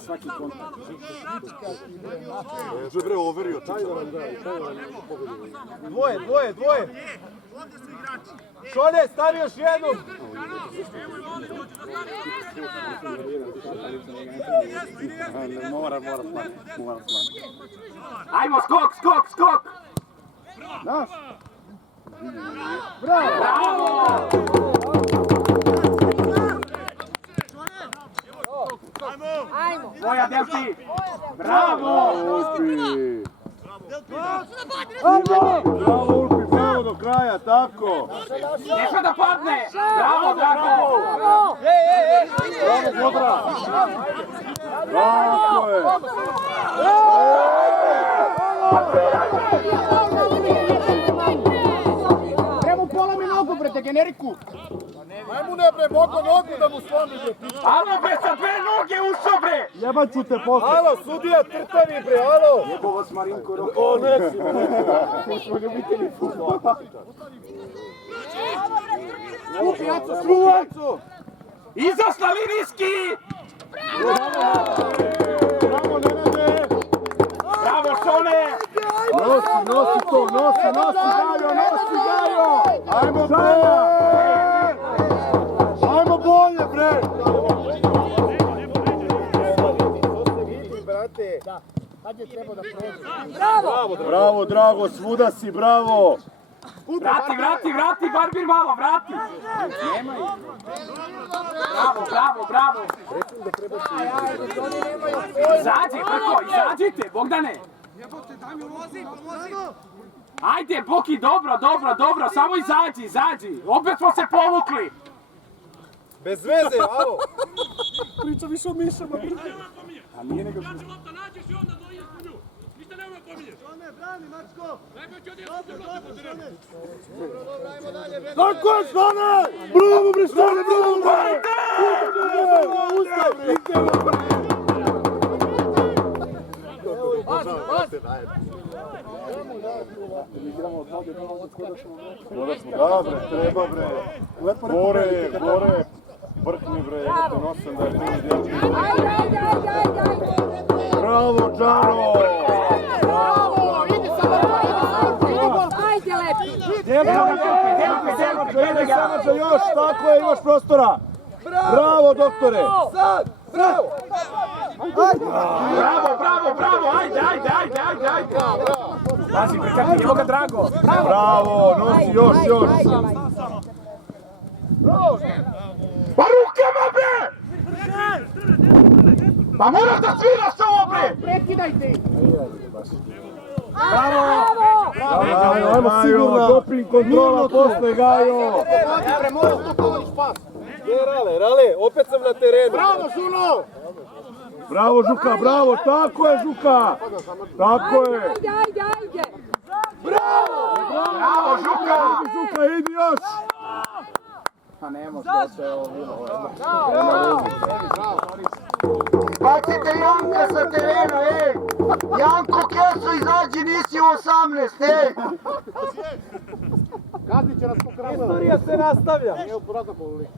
Svaki kontakt. Že bre, overio. Dvoje. Šone, stavi još jednu. Mora slati. Ajmo, skok! Naš. Bravo! Ajmo! Tvoja, Delfi! Bravo! Bravo, Ulpi, bravo do kraja, tako. Nešao da padne! Bravo, Drago! Bravo, Kodra. Tako je. Treba pola mi nogu bre, te generiku! Majmune bre, mogu nogu da mu slomi bre. Alo bre, sa dve noge ušao bre! Jebat ću te posle. Alo, sudija trtani bre, alo. Jebo vas Marinko rok. O, nesi. Mi smo ljubitelji fudbala. Strujacu! Izašla linijski! Bravo, Nenade! Bravo, Šone! Nosi to, nosi Gajo! Ajmo bre! Ajmo bolje bre! To se vidi, brate. Da, kad je trebao da prođe. Bravo! Bravo, Drago, svuda si, bravo! Vrati, Barbir malo, vrati! Bravo! Izađi, Brko, izađite, Bogdane! Ajde, Boki, dobro, samo izađi! Opet smo se povukli! Bez veze, alo! Priča više o mišama. A nije nego... Nađe lopta, nađeš i onda do ispunju. Ništa ne umem pominješ. Šone, brani, Mačko! Najbolj ću odjeti lopta, Šone! Tako je, Šone! Bravo, bre, Šone, bravo! Da, bre, treba, bre. Gore, vrhni, bre, da te nosim da je prvi dječki. Ajde! Bravo, Džaro! Bravo! Idi sada! Ajde, lepi! Ajde, Samača, još, tako je, imaš prostora. Bravo, doktore! Sad, bravo! Bravo, ajde! Pazi, prekati, evo ga Drago! Bravo, nosi još! Pa rukama bre! Pa moraš da sviraš ovo bre! Prekidajte ih! Bravo, ajmo sigurno, doping kontrola posle, Gajo! Rale, opet sam na terenu. Bravo, Žuno! Bravo, Žuka, bravo, tako je, Žuka! Tako je! Ajde! Bravo, Žuka, idi još! Pa ne može da se ovo bilo. Bacite Janka sa terena, ej! Janko, kesu, izađi, nisi u 18, ej! Kaznit će nas po kravu. Istorija se nastavlja. Evo porada boli.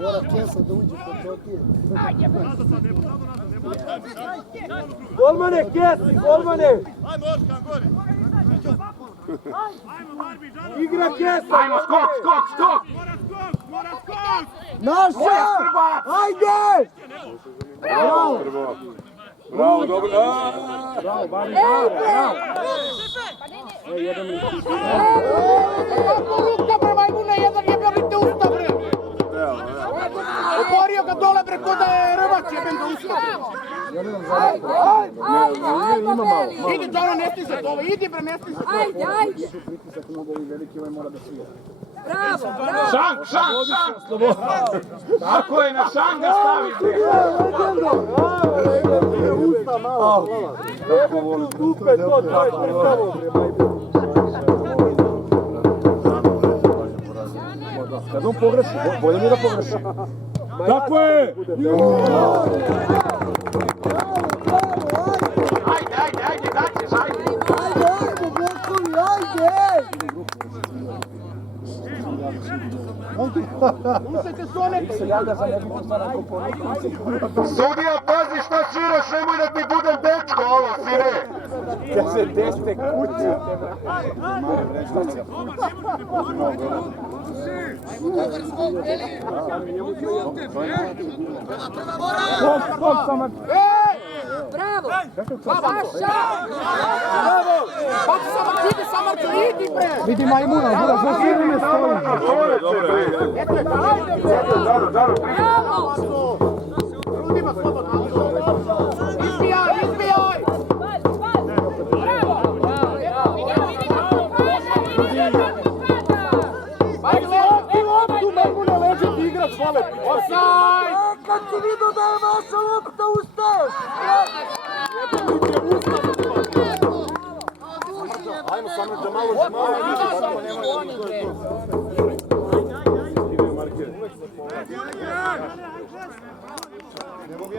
Mora kesa da uđe po čotije. Golmane, kesi, golmane! Ajmo, Oškan, gore! Ajmo, Barbi, Žano! Igra kesa! Ajmo, skok! Mora skok! Naša! Ajde! Bravo, dobro. Bravo, Bari, bravo. Ruka bre, Majmune, jedan je bjerite usta bre! Oborio ga dole bre, ko da je rvač jeben ga usta bre! Idi, Đano, ne stiže to ovo, idi bre, ne stiže to ovo! Ajde! Bravo! Šank! Tako je, na šank ga stavite! Usta malo. Kako voli dupe, to je prikavo bre, kad on pogreši, bolje mi da pogreši. Tako je! Ajde, daćeš, ajde! Usajte s one! Sudija, pazi šta širaš, nemoj da ti budem dečko, ovo, sine! Kaže, dešte kući. Skok, Samar. Bravo! Bravo! Baci Samar, idi Samarko, idi bre! Vidi Majmuna, Đura, za svi ne stoji. Bravo! Grudima slobodno. Izbijaj! Osaj! Kad si vidio da je vaša lopta, ustaješ! Ajmo samo da malo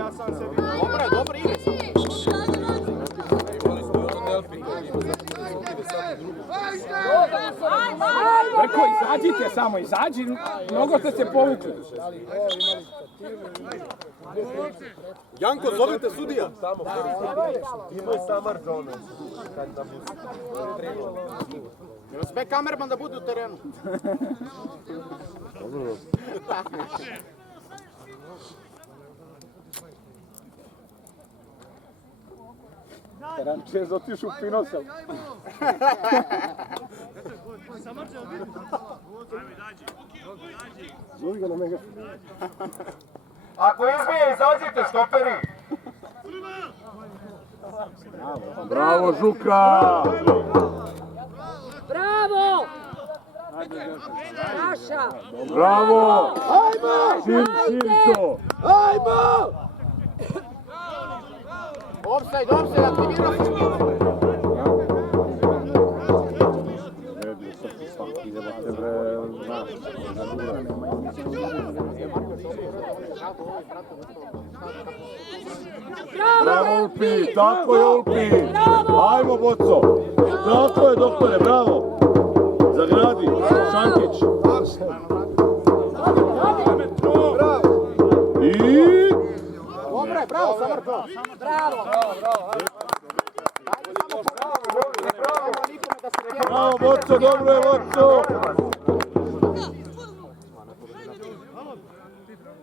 ja sam sebi. Dobro, ide sam. Brko, izađite samo, izađi, mnogo ste se povukli. Janko, zovite sudija. Imaj samar zonu. Sve kamerman da bude u terenu. Rančez otišu u Pinosel. Zovi ga na mega. Ako izbije, izađite, štoperi! Bravo, Žuka! Bravo! Naša! Bravo! Ajmo! Širi to! Ajmo! Offside, aktivirao se. Bravo, Ulpi! Tako je, Ulpi! Ajmo, Boco! Tako je, doktore, bravo! Zagradi, Šankić! I... Dobre, bravo, Samarko! Bravo! Bravo, Boco, dobro je, Boco!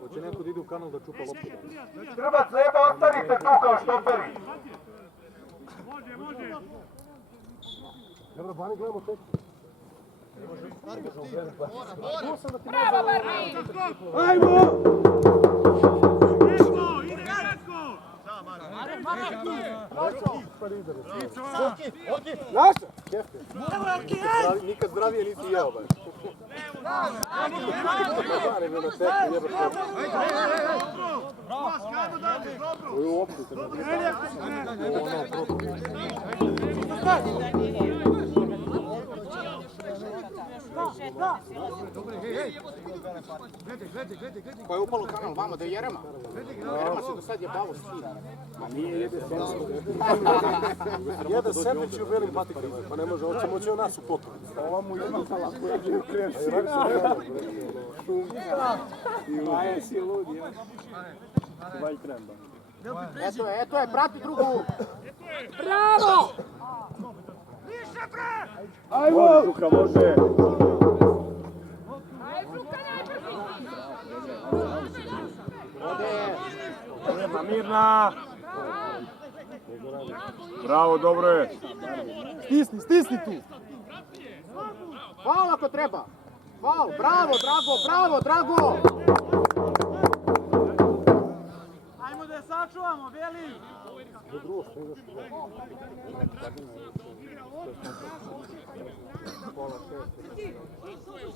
Hoće neko da ide u kanal da čupa loptu. Trbac, nema, ostanite tu kao štoperi! Dobro, Bani, gledamo tekstu. Bravo, Barbi! Ajmo! Naša! Nikad zdravije nisi jeo, baš. Ko je upalo kanal vamo, da je Jerema? Jerema se do sad je bavo s tim. Jede sandvič u belim patikama, pa ne može, hoće moći o nas u potu. Ova mu jedna talaku, ja ću krenem Maja si ludi, ja. Vaj kremba. Eto je, prati drugu. Bravo! Ajmo! Žuka može! Mirna, Mirna! Bravo, dobro je! Stisni tu! Faul ako treba. Faul, bravo, Drago! Ajmo da je sačuvamo, Beli!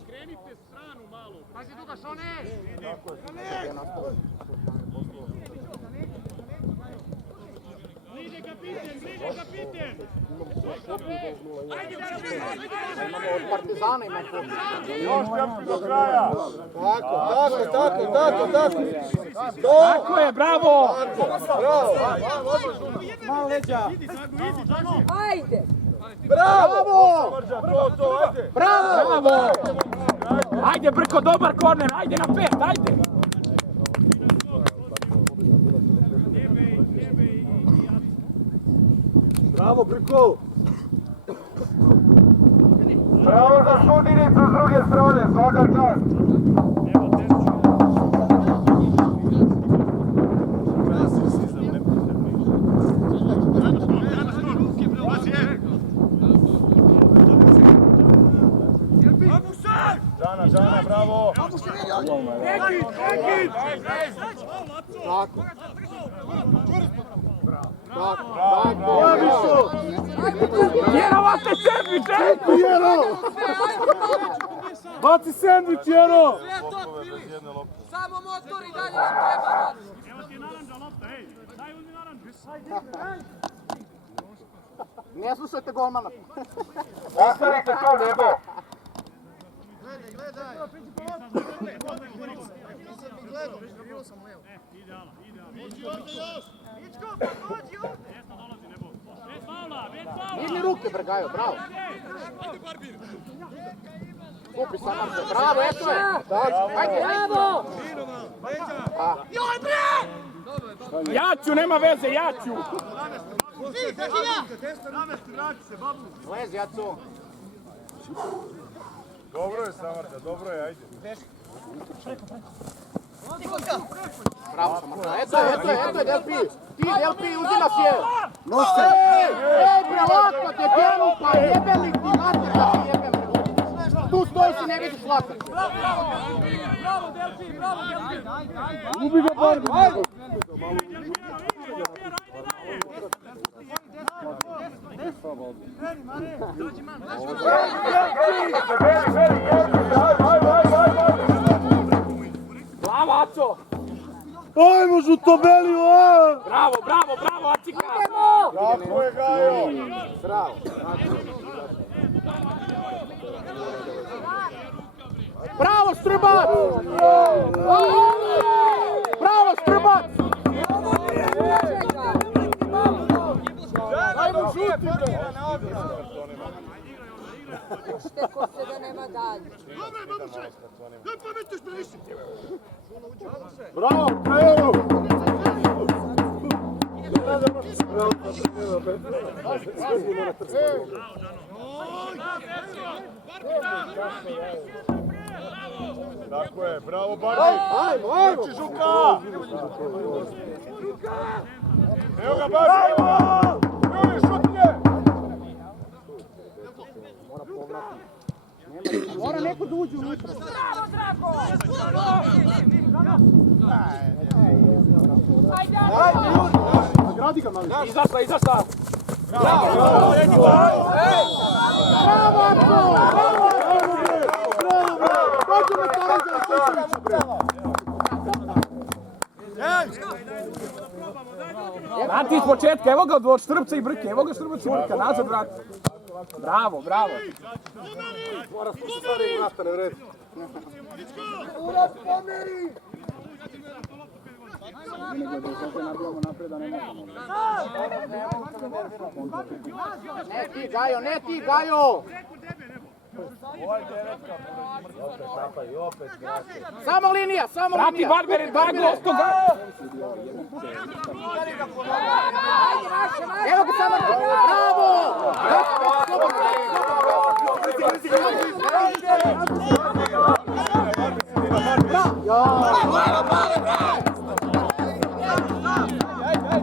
Skrenite stranu malo. Pazi Duga, Šone! Bliže kapiten! Ajde, Imamo od Partizana, imamo od Još tempi do kraja! Tako je, bravo! Malo leđa! Ajde! Bravo! Bravo! Ajde, Brko, dobar korner, ajde na 5, ajde! Bravo, Brko! Bravo za sudinicu s druge strane, svaka čast! Žana, bravo! Jerova te sandvič, ej! Baci sandvič, Jero! Samo motor i dalje nam treba. Evo ti naranđa lopta, ej! Daj uzmi naranđu! Ne slušajte golmana. Ostanite tu, nebo! sam mi gledao, vidio sam levo. Idealno. Dođi ovdje još! Mičko, pa dođi ovdje! Desno dolazi, nebo. Bez faula, bez faula! Digni ruke, Brgajo, bravo. Ajde, Barbir! Kupi Samarče, bravo, eto je. Ajde, bravo! Joj bre! Jaću, nema veze, jaću! Lezi, Jaco. Dobro je, Samarka, dobro je, ajde. Bravo, Samarka. Eto je, Delpi. Ti, Delpi, uzi nas je. Ej, bre, lako te djelu, pa jebeli ti mater da ti jebeli. Tu stoji si, ne vidiš lako. Bravo Delfi, bravo Delfi! Gubi ga Barbir. Ajde. Bravo, Aco! Ajmo, žutabeli, a! Bravo, Acika! Kako je, Gajo? Bravo. Bravo, Strbac! Bravo, Strbac! Ajmo, žuti, bre! Učite ko se da nema dalje. Dobre, babuše! Ne pametuješ previše! Bravo, Krajevo! Tako je, bravo Barbir! Ajmo! Žuka! Evo ga Barbir! Evo je šutnje! Mora neko da uđe unutra. Bravo, Drago! Ajde, Nagradi ga malo! Izašla! Bravo, Arko! Dođu me Torezara Sečeviću, bre! Vrati iz početka, evo ga od Štrbca i Brke, nazad vrati. Bravo! Mora smo se stvari nastane u redu. Urat pomeri! Ne ti, Gajo! Samo linija! Vrati Barbere, Drago! Evo ga Samarka! Bravo!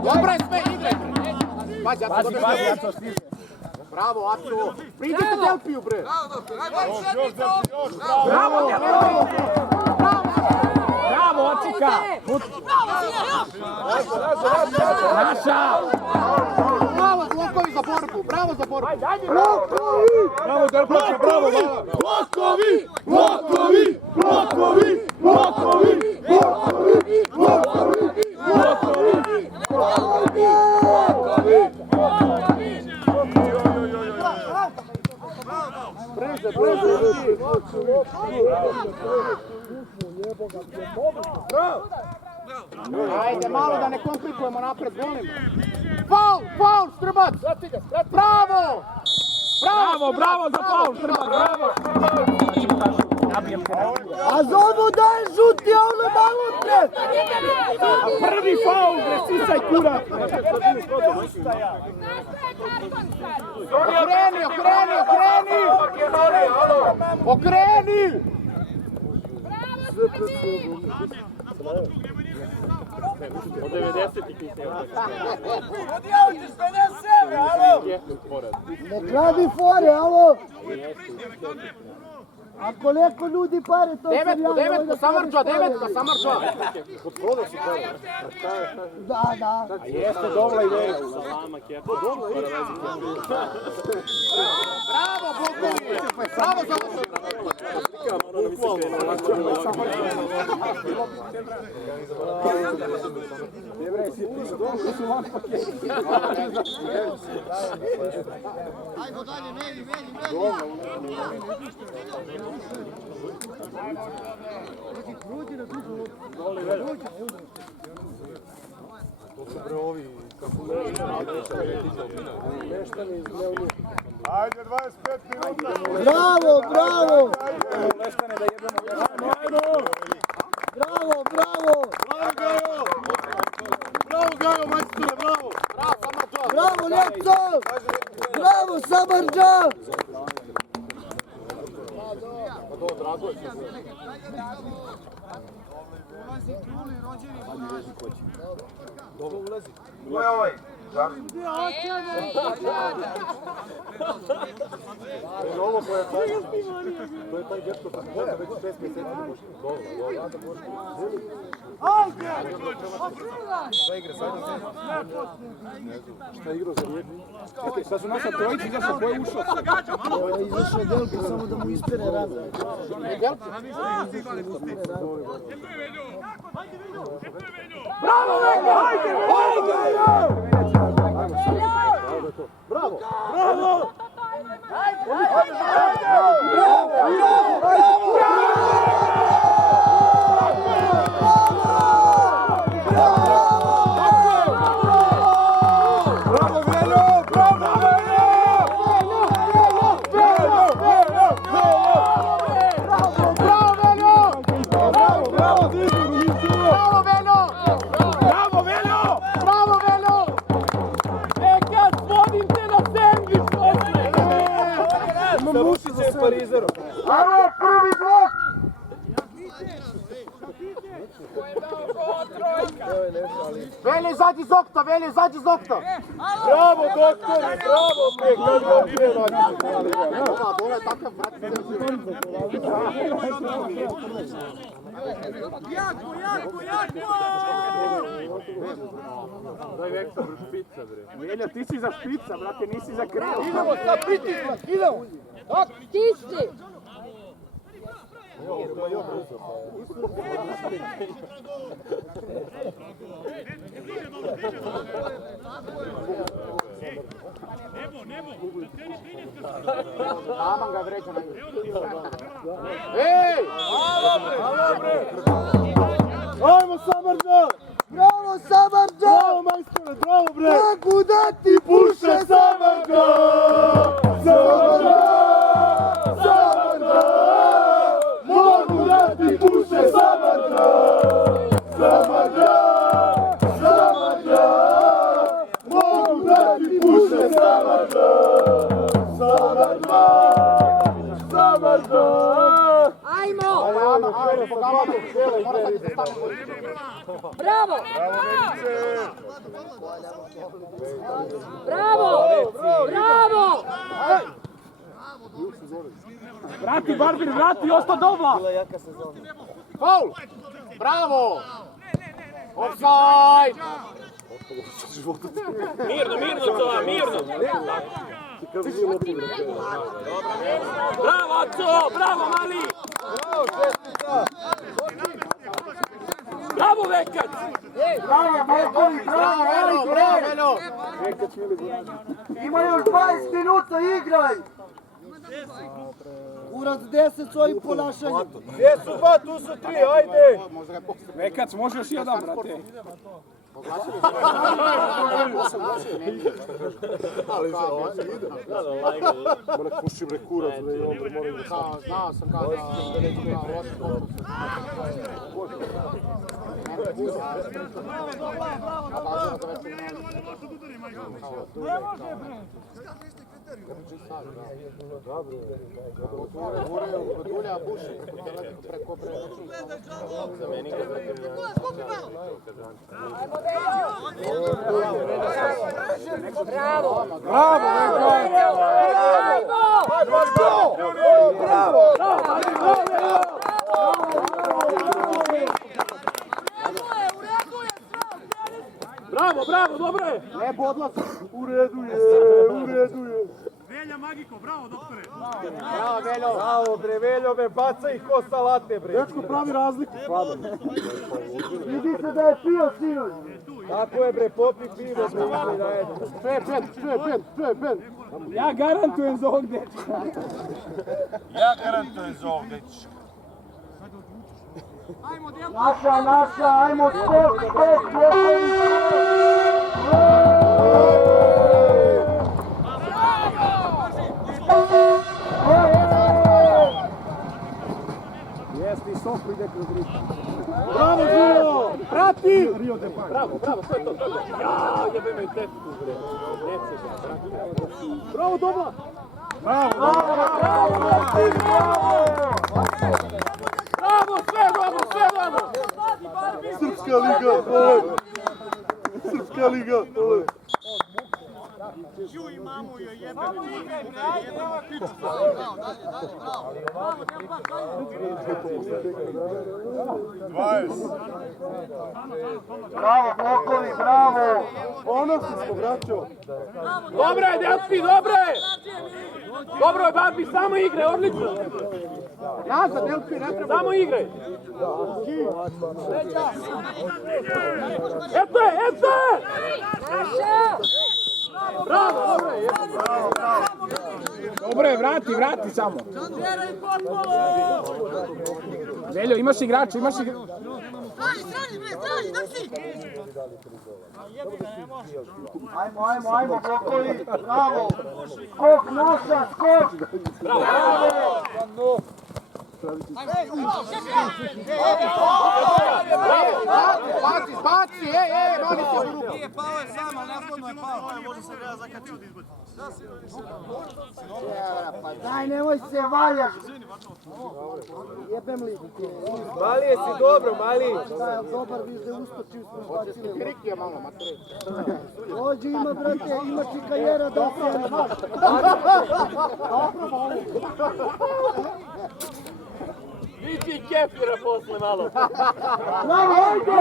Dobro je sve, igraj! Pazi, Aco, bravo, Aco! Priđite Delpiju, bre! Bravo, Acika! Naša! Bravo, blokovi za borbu! Bravo za borbu! Bravo, Delplače, bravo! Blokovi! Ajde, malo da ne komplikujemo napred, molim. Faul, Strbac! Bravo! Bravo za faul, Strbac, bravo! A za ovo daje žuti, a ono malo pred! Prvi faul, bre, sisaj kurac! Okreni! Od 90-ih nisam. Odjavite se, ne sebe, alo! Ne kradi fore, alo! Ako neko ljudi pare, to sam ja. Devetko, Samarča! Da. A jeste dobra ideja. Bravo, Blokovi! Bravo za Ajmo dalje, meni. Ajde, 25 minuta. Bravo, bravo! Leštane da jebemo. Bravo, bravo! Bravo, Gajo, majstore, bravo. Bravo, Ljeco! Bravo, Samardža! Ko je ovaj? Ovo koje je taj? To je taj djetko tako gleda već 6 mjeseci. Šta igra sad? Šta igra za riječ? Eto, sad su naša trojica izašla, ko je ušao? Izašao Delko, samo da mu ispere rano. Bravo, Veljo! Bravo! Bravo! Alo, prvi blok! Velje, izađi iz okta, Velje, izađi iz okta! Bravo, doktore, bravo, bre, kad ga prije radi. Dole je takav brat. Daj Vektor špica, bre. Velja, ti si za špica, brate, nisi za krilo. Idemo sa pritiskom, idemo! Ti si! Aman ga vređa na nju. Ej! Ajmo, Samardža! Bravo, Samardža! Bravo, majstore, bravo, bre! Mogu da ti puše Samardža! Samardža! Samardža! Mogu da ti puše Samardža! Samardža! Samardža! Mogu da ti puše Samardža! Samardža! Samardža! Ajmo! Bravo! Bravo! Bravo! Vrati, Barbir, vrati, osta dobla! Faul! Bravo! Offside! Mirno, Cova, mirno! Bravo, Aco, bravo, Mali! Bravo, Vekac! Bravo, Bekovi, bravo, Velo! Ima još 20 minuta, igraj! Kurac 10 s ovim ponašanjem. Gdje su dva, tu su tri, ajde! Vekac, može još jedan, brate. Ali za ovaj ide. Moram kušim re kurac, da je onda moram da sam. Znao sam kada Dulja buši preko za meni ga Bravo! Bravo, Bravo, bravo, dobro je! ne bodla se. u redu je. Velja Magiko, bravo doktore! Bravo, Veljo! Bravo, bre, Veljo, me baca ih ko salate, bre! Dečko pravi razliku, stvarno. Vidi se da je pio sinoć. Tako je, bre, popi pivo, bre, išli da jedu. Ben. Ja garantujem za ovog dečka. Ja garantujem za ovog dečka. Naša, ajmo skok, Jeste i Soko ide kroz riku. Bravo, Žilo! Prati! Rio de Pan. Bravo, to je to. Ja, jebe me tetku, bre. Nece ga, brati. Bravo, Doba! Bravo, Sve dobro! Srpska liga, ole! Srpska liga, ole! Čuj mamu joj jebe. Bravo, blokovi, bravo! Ponosni smo, braćo. Dobro je, Delfi, dobro je! Dobro je, Barbi, samo igre, odlično! Nazad, Delfi, ne treba. Samo igre! Eto je! Bravo, dobro je! Dobro je, vrati samo. Veljo, imaš igrača, Straži, dok si! Ajmo, blokovi, bravo! Skok naša, skok! Bravo! Baci, mani se u ruku. Nije, pao je sam, ali nezgodno je pao. Može se treba zakatiti od izbati. Daj, nemoj se valjaš! Jebem li. Malije si dobro, Mali. Dobar, viš da je ustočio smo bacili. Krikija malo, matere. Dođi, ima, brate, ima čikajera da se... Vici kefira posle malo. Bravo, ajde!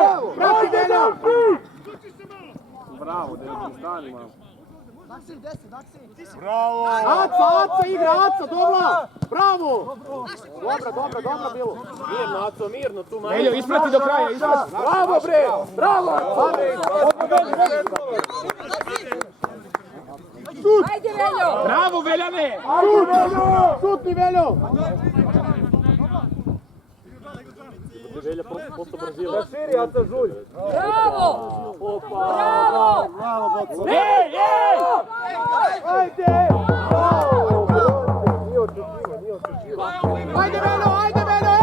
Bravo, Delfi, stani malo. Bravo! Aca, igra, dobra! Bravo! Dobro bilo. Mirno, Aco, mirno, tu malo. Veljo, isprati do kraja, isprati. Bravo, bre! Bravo! Ajde, Veljo! Bravo, Veljane! Šutni, Veljo! Velja posto Brazila. Raširi, Aca, žulj. Bravo! Bravo! Ej! Ajde! Ajde, Veljo!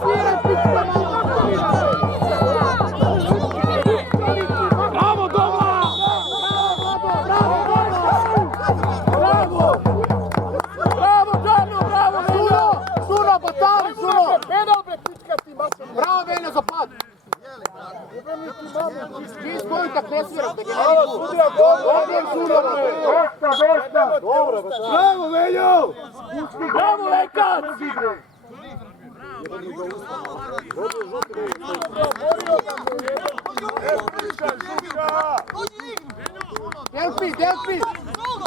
Sviraj, pička malo! Bravo, Doma! Bravo, Džano, bravo, Veljo! Suno, batali, Suno! Penal, bre, pička ti maso! Bravo, Veljo, za pad! Ti spojim tak ne sviram, da ga ne vidu! Dobro, Suno, bre! Dosta! Bravo, Veljo! Bravo, Lekac!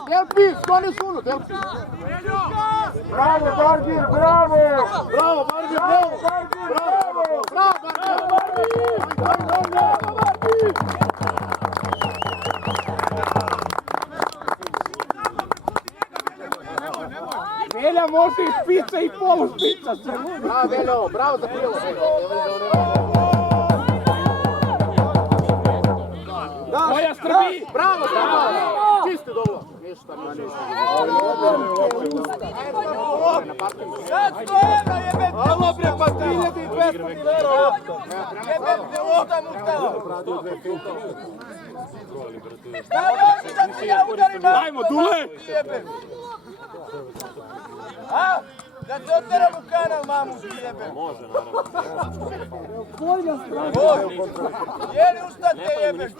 Delfi, skloni Suno, Delfi! Bravo, Bargir, bravo! Bravo, Barbi, bravo! Bravo, Velja može i špica i polu špica. Bravo, Veljo, bravo za krilo. Koja strbi! Bravo, čisti dobro. Ništa. Alo bre, pa 3200 dinara. Jebem te luda mu telo! Ajmo, Dule! Da te oteram u kanal, mamu ti jebem! Može, naravno. Jeli ustat te jebeš?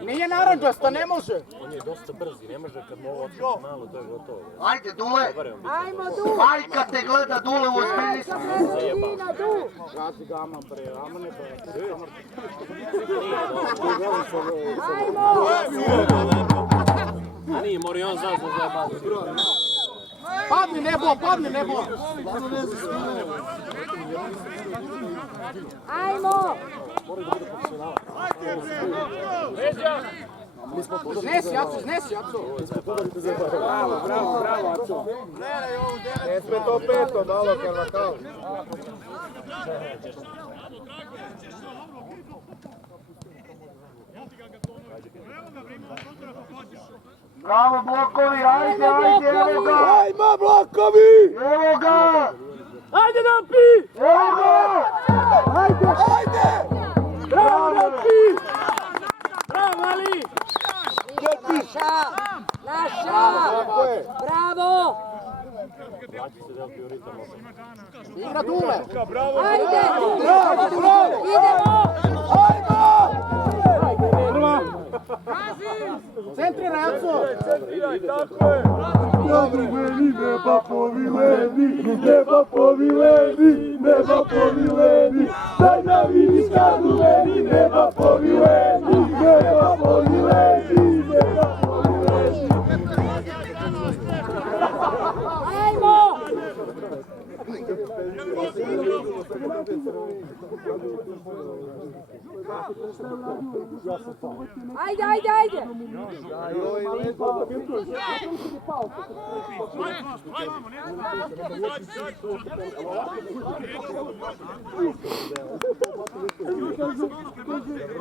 Nije naranđasta, ne može. On je dosta brz i ne može kad mu ovo otvori malo, to je gotovo. Ajde, Dule! Ajmo, Du! Majka te gleda, Dule, ozbiljni smo. Sredina, Du! Gazi ga Aman, bre, Aman je bre. Ajmo! A nije mora i on znam se zajebati. Padni nebo! Ajmo! Znesi, Aco! Bravo, Aco! Ne sme to peto, malo Karvakal. Bravo blokovi, ajde, evo ga! Ajmo blokovi! Evo ga! Ajde Napi! Evo ga! Ajde! Bravo Napi! Bravo Ali! Naša! Bravo! Igra Dule! Ajde! Idemo! Centriraj, Aco! Neba povileni, daj da vidiš kad uveni, neba povileni. Ajmo! Ajde!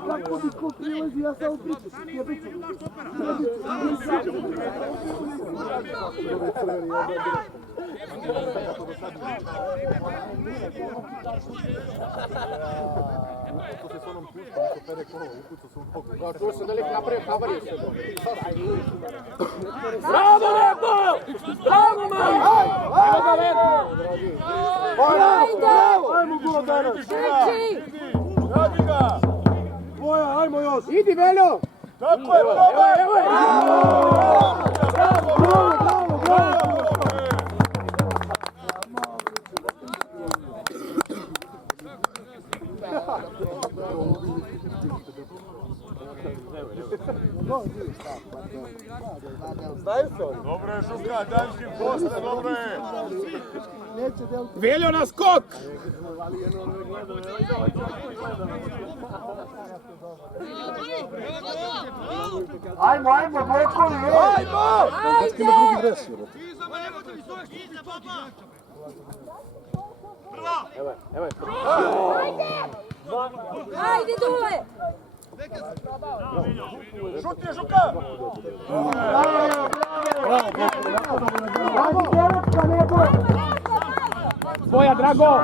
Kako bi ko prilezi, ja sam upiću. Tu se daleko napravio kabariju se. Bravo Nebo! Bravo mali! Evo ga Leto! Ajmo gol danas! Treći! Radi ga! Boja, ajmo još! Idi Veljo! Tako je, probaj! Evo je! Dobro je Žuka, danski posle, dobro je! Veljo na skok! Ajmo, blokovi, Ajde! Ajde Dule! Šuti je Žuka! Tvoja Drago!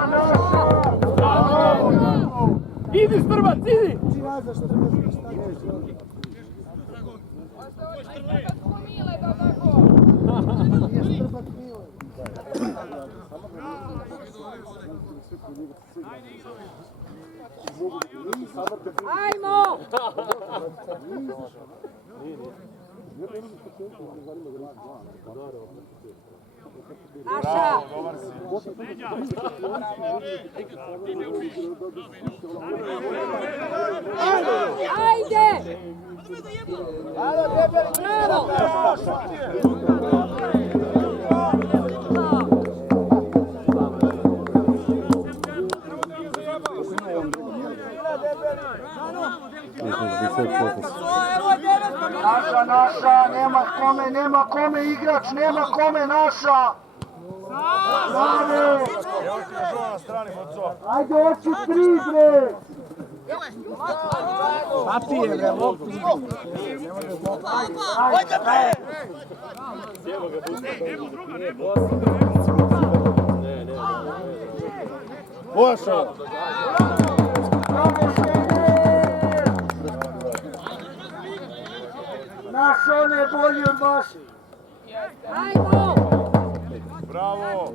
Idi Strbac, idi! Ajmo! Naša! Ajde! Bravo! Naša, nema kome igrač, nema kome naša! Bravo! Ajde, oči 3, bre! Papije, bre, loptu. Ajde, bre! Pošao! Naš on je bolji od vaših. Ajmo! Bravo!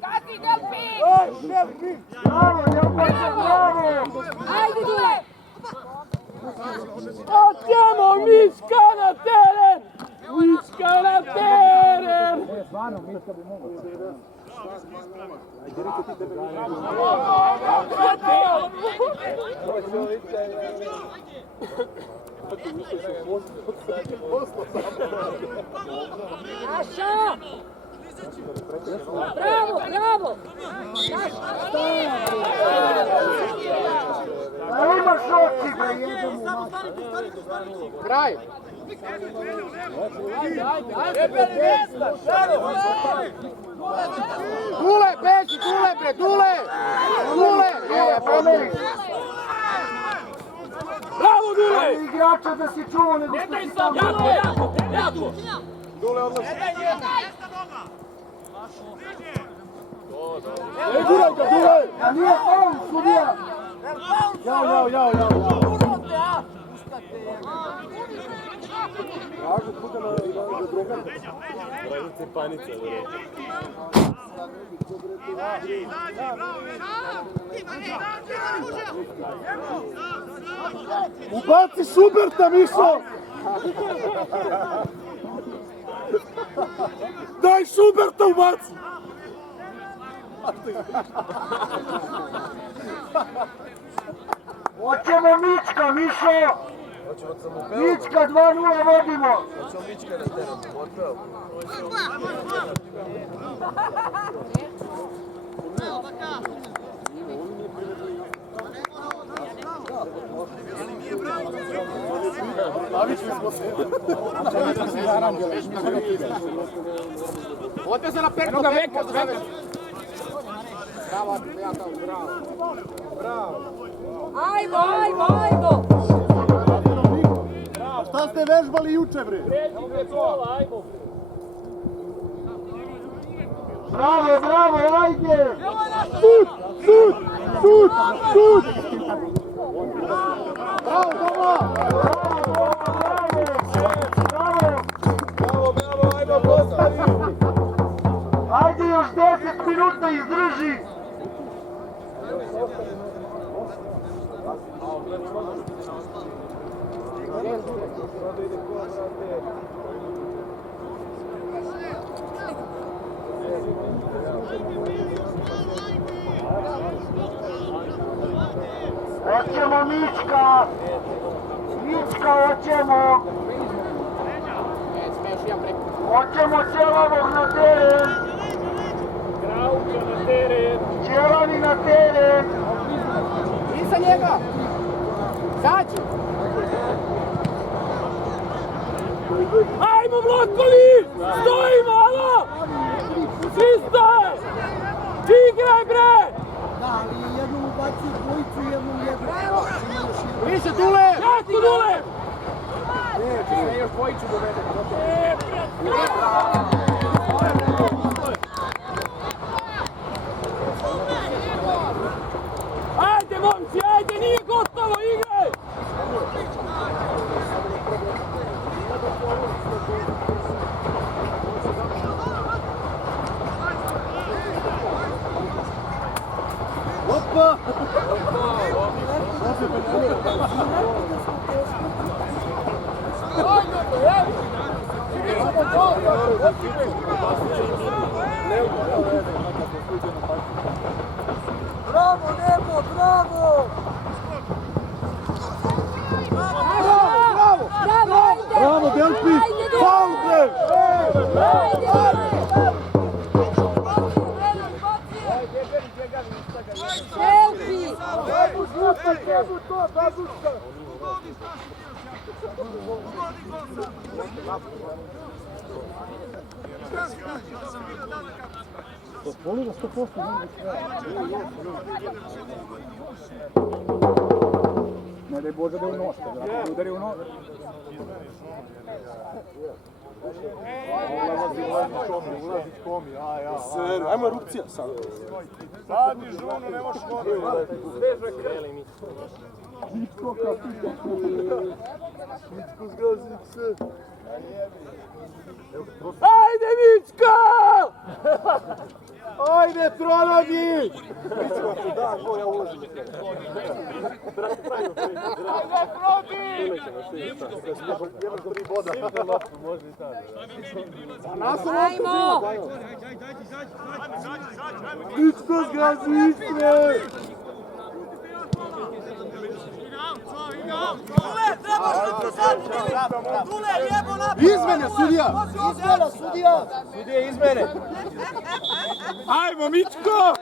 Kazi Delfi! Bravo, bravo! Ajde Dule! Odjemo Miška na teren! Miška na teren! Saša! Bravo, bravo! Da imaš oči, bre, jednom u masu. Kraj! Dule, beži, Dule, bre, Dule! Dule! Bravo, Dule! Igrača da si čuo nego što si sam. Jako! Dule odlazi. Ej, guraj ga, Dule! A nije faul, sudija. Jao. Kažu puta na druga. Pravice panica, bre. Ubaci Šuberta, Mišo! Daj Šuberta ubaci! Hoćemo Mička, Mišo! Mička 2:0 vodimo! Hoćemo Mička na teren, gotovo. Ode se na perko, veka! Bravo, bravo! Ajmo! Šta ste vežbali juče, bre? Bravo, ajde! Sud! Bravo, Doma! Bravo, ajmo, postavi! Ajde još 10 minuta izdrži! Hoćemo Mička! Hoćemo! Hoćemo Ćelavog na teren! Ćelavi na teren! Iza njega! Zađi! Ajmo, Vlatkovi! Stoji malo! Svi stoje! Igraj, bre! Ali jednom ubaci dvojicu, jednom jednu. Više, Dule! Jako, Dule! Ne, još dvojiću dovede. Ajde, momci, ajde, nije gotovo, igraj! Opa! Bravo, Nebo, bravo! Bravo, Delpi! Faul, bre! Delpi! Voli ga 100%, ne daj Bože da je u nošte, da udari u nošte. Ulazi komi, ajmo erupcija sad. Sadi žunu, ne možeš komi. Mičko kapitan. Mičko zgazi se. Ajde, Mička! Ajde, tronogi! Da, ja ulazim. Ajde, probi! Imaš 3 boda. Ajmo! Mičko zgazi Istre! Izmene, sudija! Izmena, sudija! Sudije izmene. Ajmo, Mičko!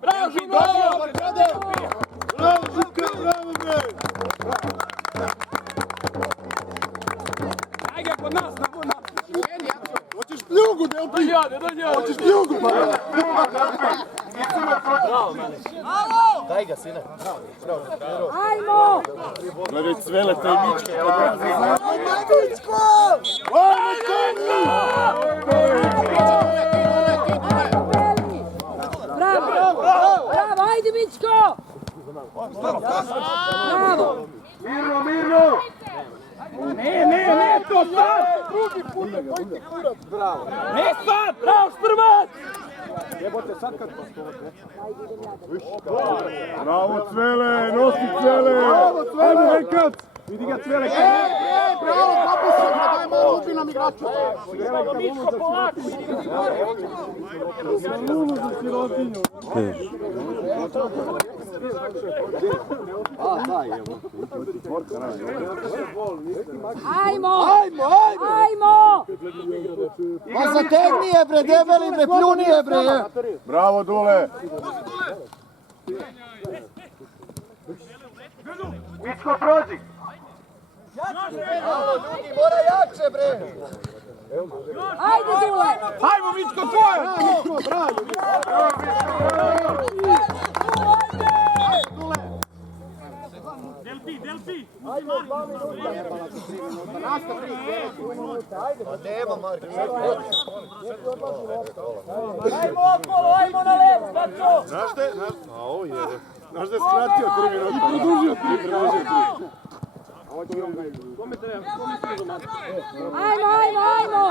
Bravo, Žuka! Bravo, Žuka, bravo, bre! Ajde ga kod nas, na nas! Hoćeš pljugu, Delpi? Hoćeš pljugu, pa? Daj ga, sine. Ajmo! Gledaj Cveleta i Mička. Bravo! Bravo, ajde Mičko! Bravo! Mirno! Ne, to sad! Ne sad! Bravo, Štrbac! Bravo, Cvele, nosi Cvele! Ajmo, nekad! Vidi ga Cvele! Bravo, kapuša, daj malo ubi nam igraču. Mičko, polako! Ajmo! Ajmo! Pa zategni je, bre, debeli, bre, pljuni je, bre! Bravo, Dule! Mičko, prođi! Alo, drugi, mora jače, bre! Ajde Dule! Ajmo, Mičko, tvoje! Delpi! Nema, Marko. Ajmo okolo, ajmo na levo, Stačo! Znaš da je skratio 3 minuta? I produžio 3. Ajmo!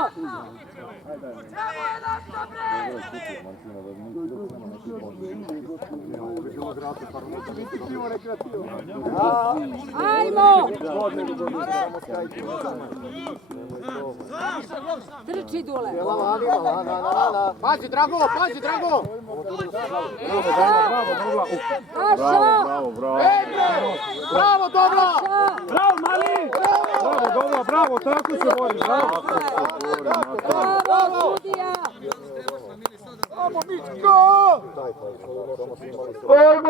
Ajmo! Trči Dule! Pazi, Drago! Aša! Bravo, Dobla! Bravo, Mali! Bravo, tako se bori, bravo! Bravo, sudija! Ajmo,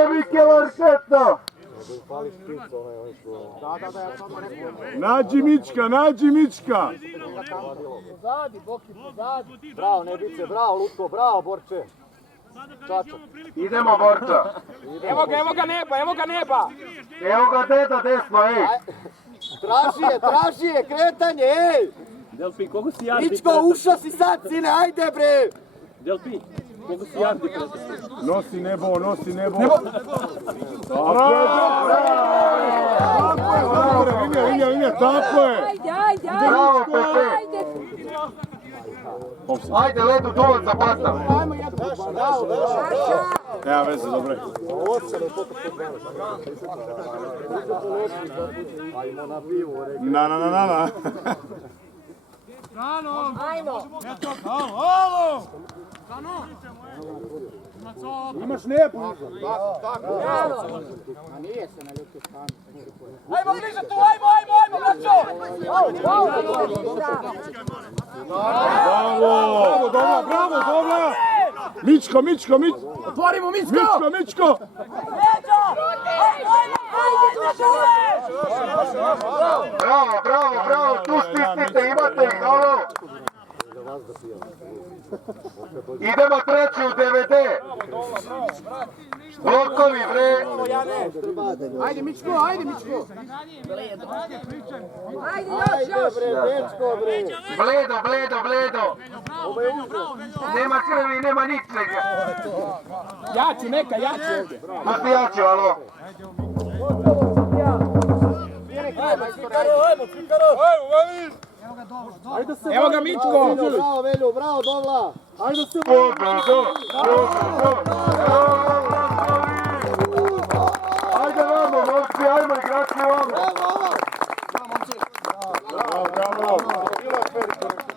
Mikel Aršetno! Nađi Mička! Bravo, Nebice, bravo, Lutko, bravo, Borče. Idemo, Borča! Evo ga neba! Evo ga deda desno, ej! Traži je, kretanje, ej! Delpi, koga si jardi? Mičko, ušao si sad, sine, ajde, bre! Delpi, koga si jardi? Nosi nebo! Tako je! Ajde! Bravo, Pepe! Ajde, ledu dole za pasta! Nema veze, dobre. Na. Ajmo! Imaš nebu. Bravo! Ajmo bliže tu, ajmo, braćo! Bravo, Dobla! Mičko! Otvorimo, Mičko! Bravo, tu stisnite, imate ih, alo! Idemo treći u DVD! Blokovi, bre! Ajde, Mičko! Ajde još! Bledo! Nema krvi, nema ničega! Jači ovdje! Ma ti jači, alo! Evo ga Mičko! Bravo, Velju, bravo, Dobla! dobro.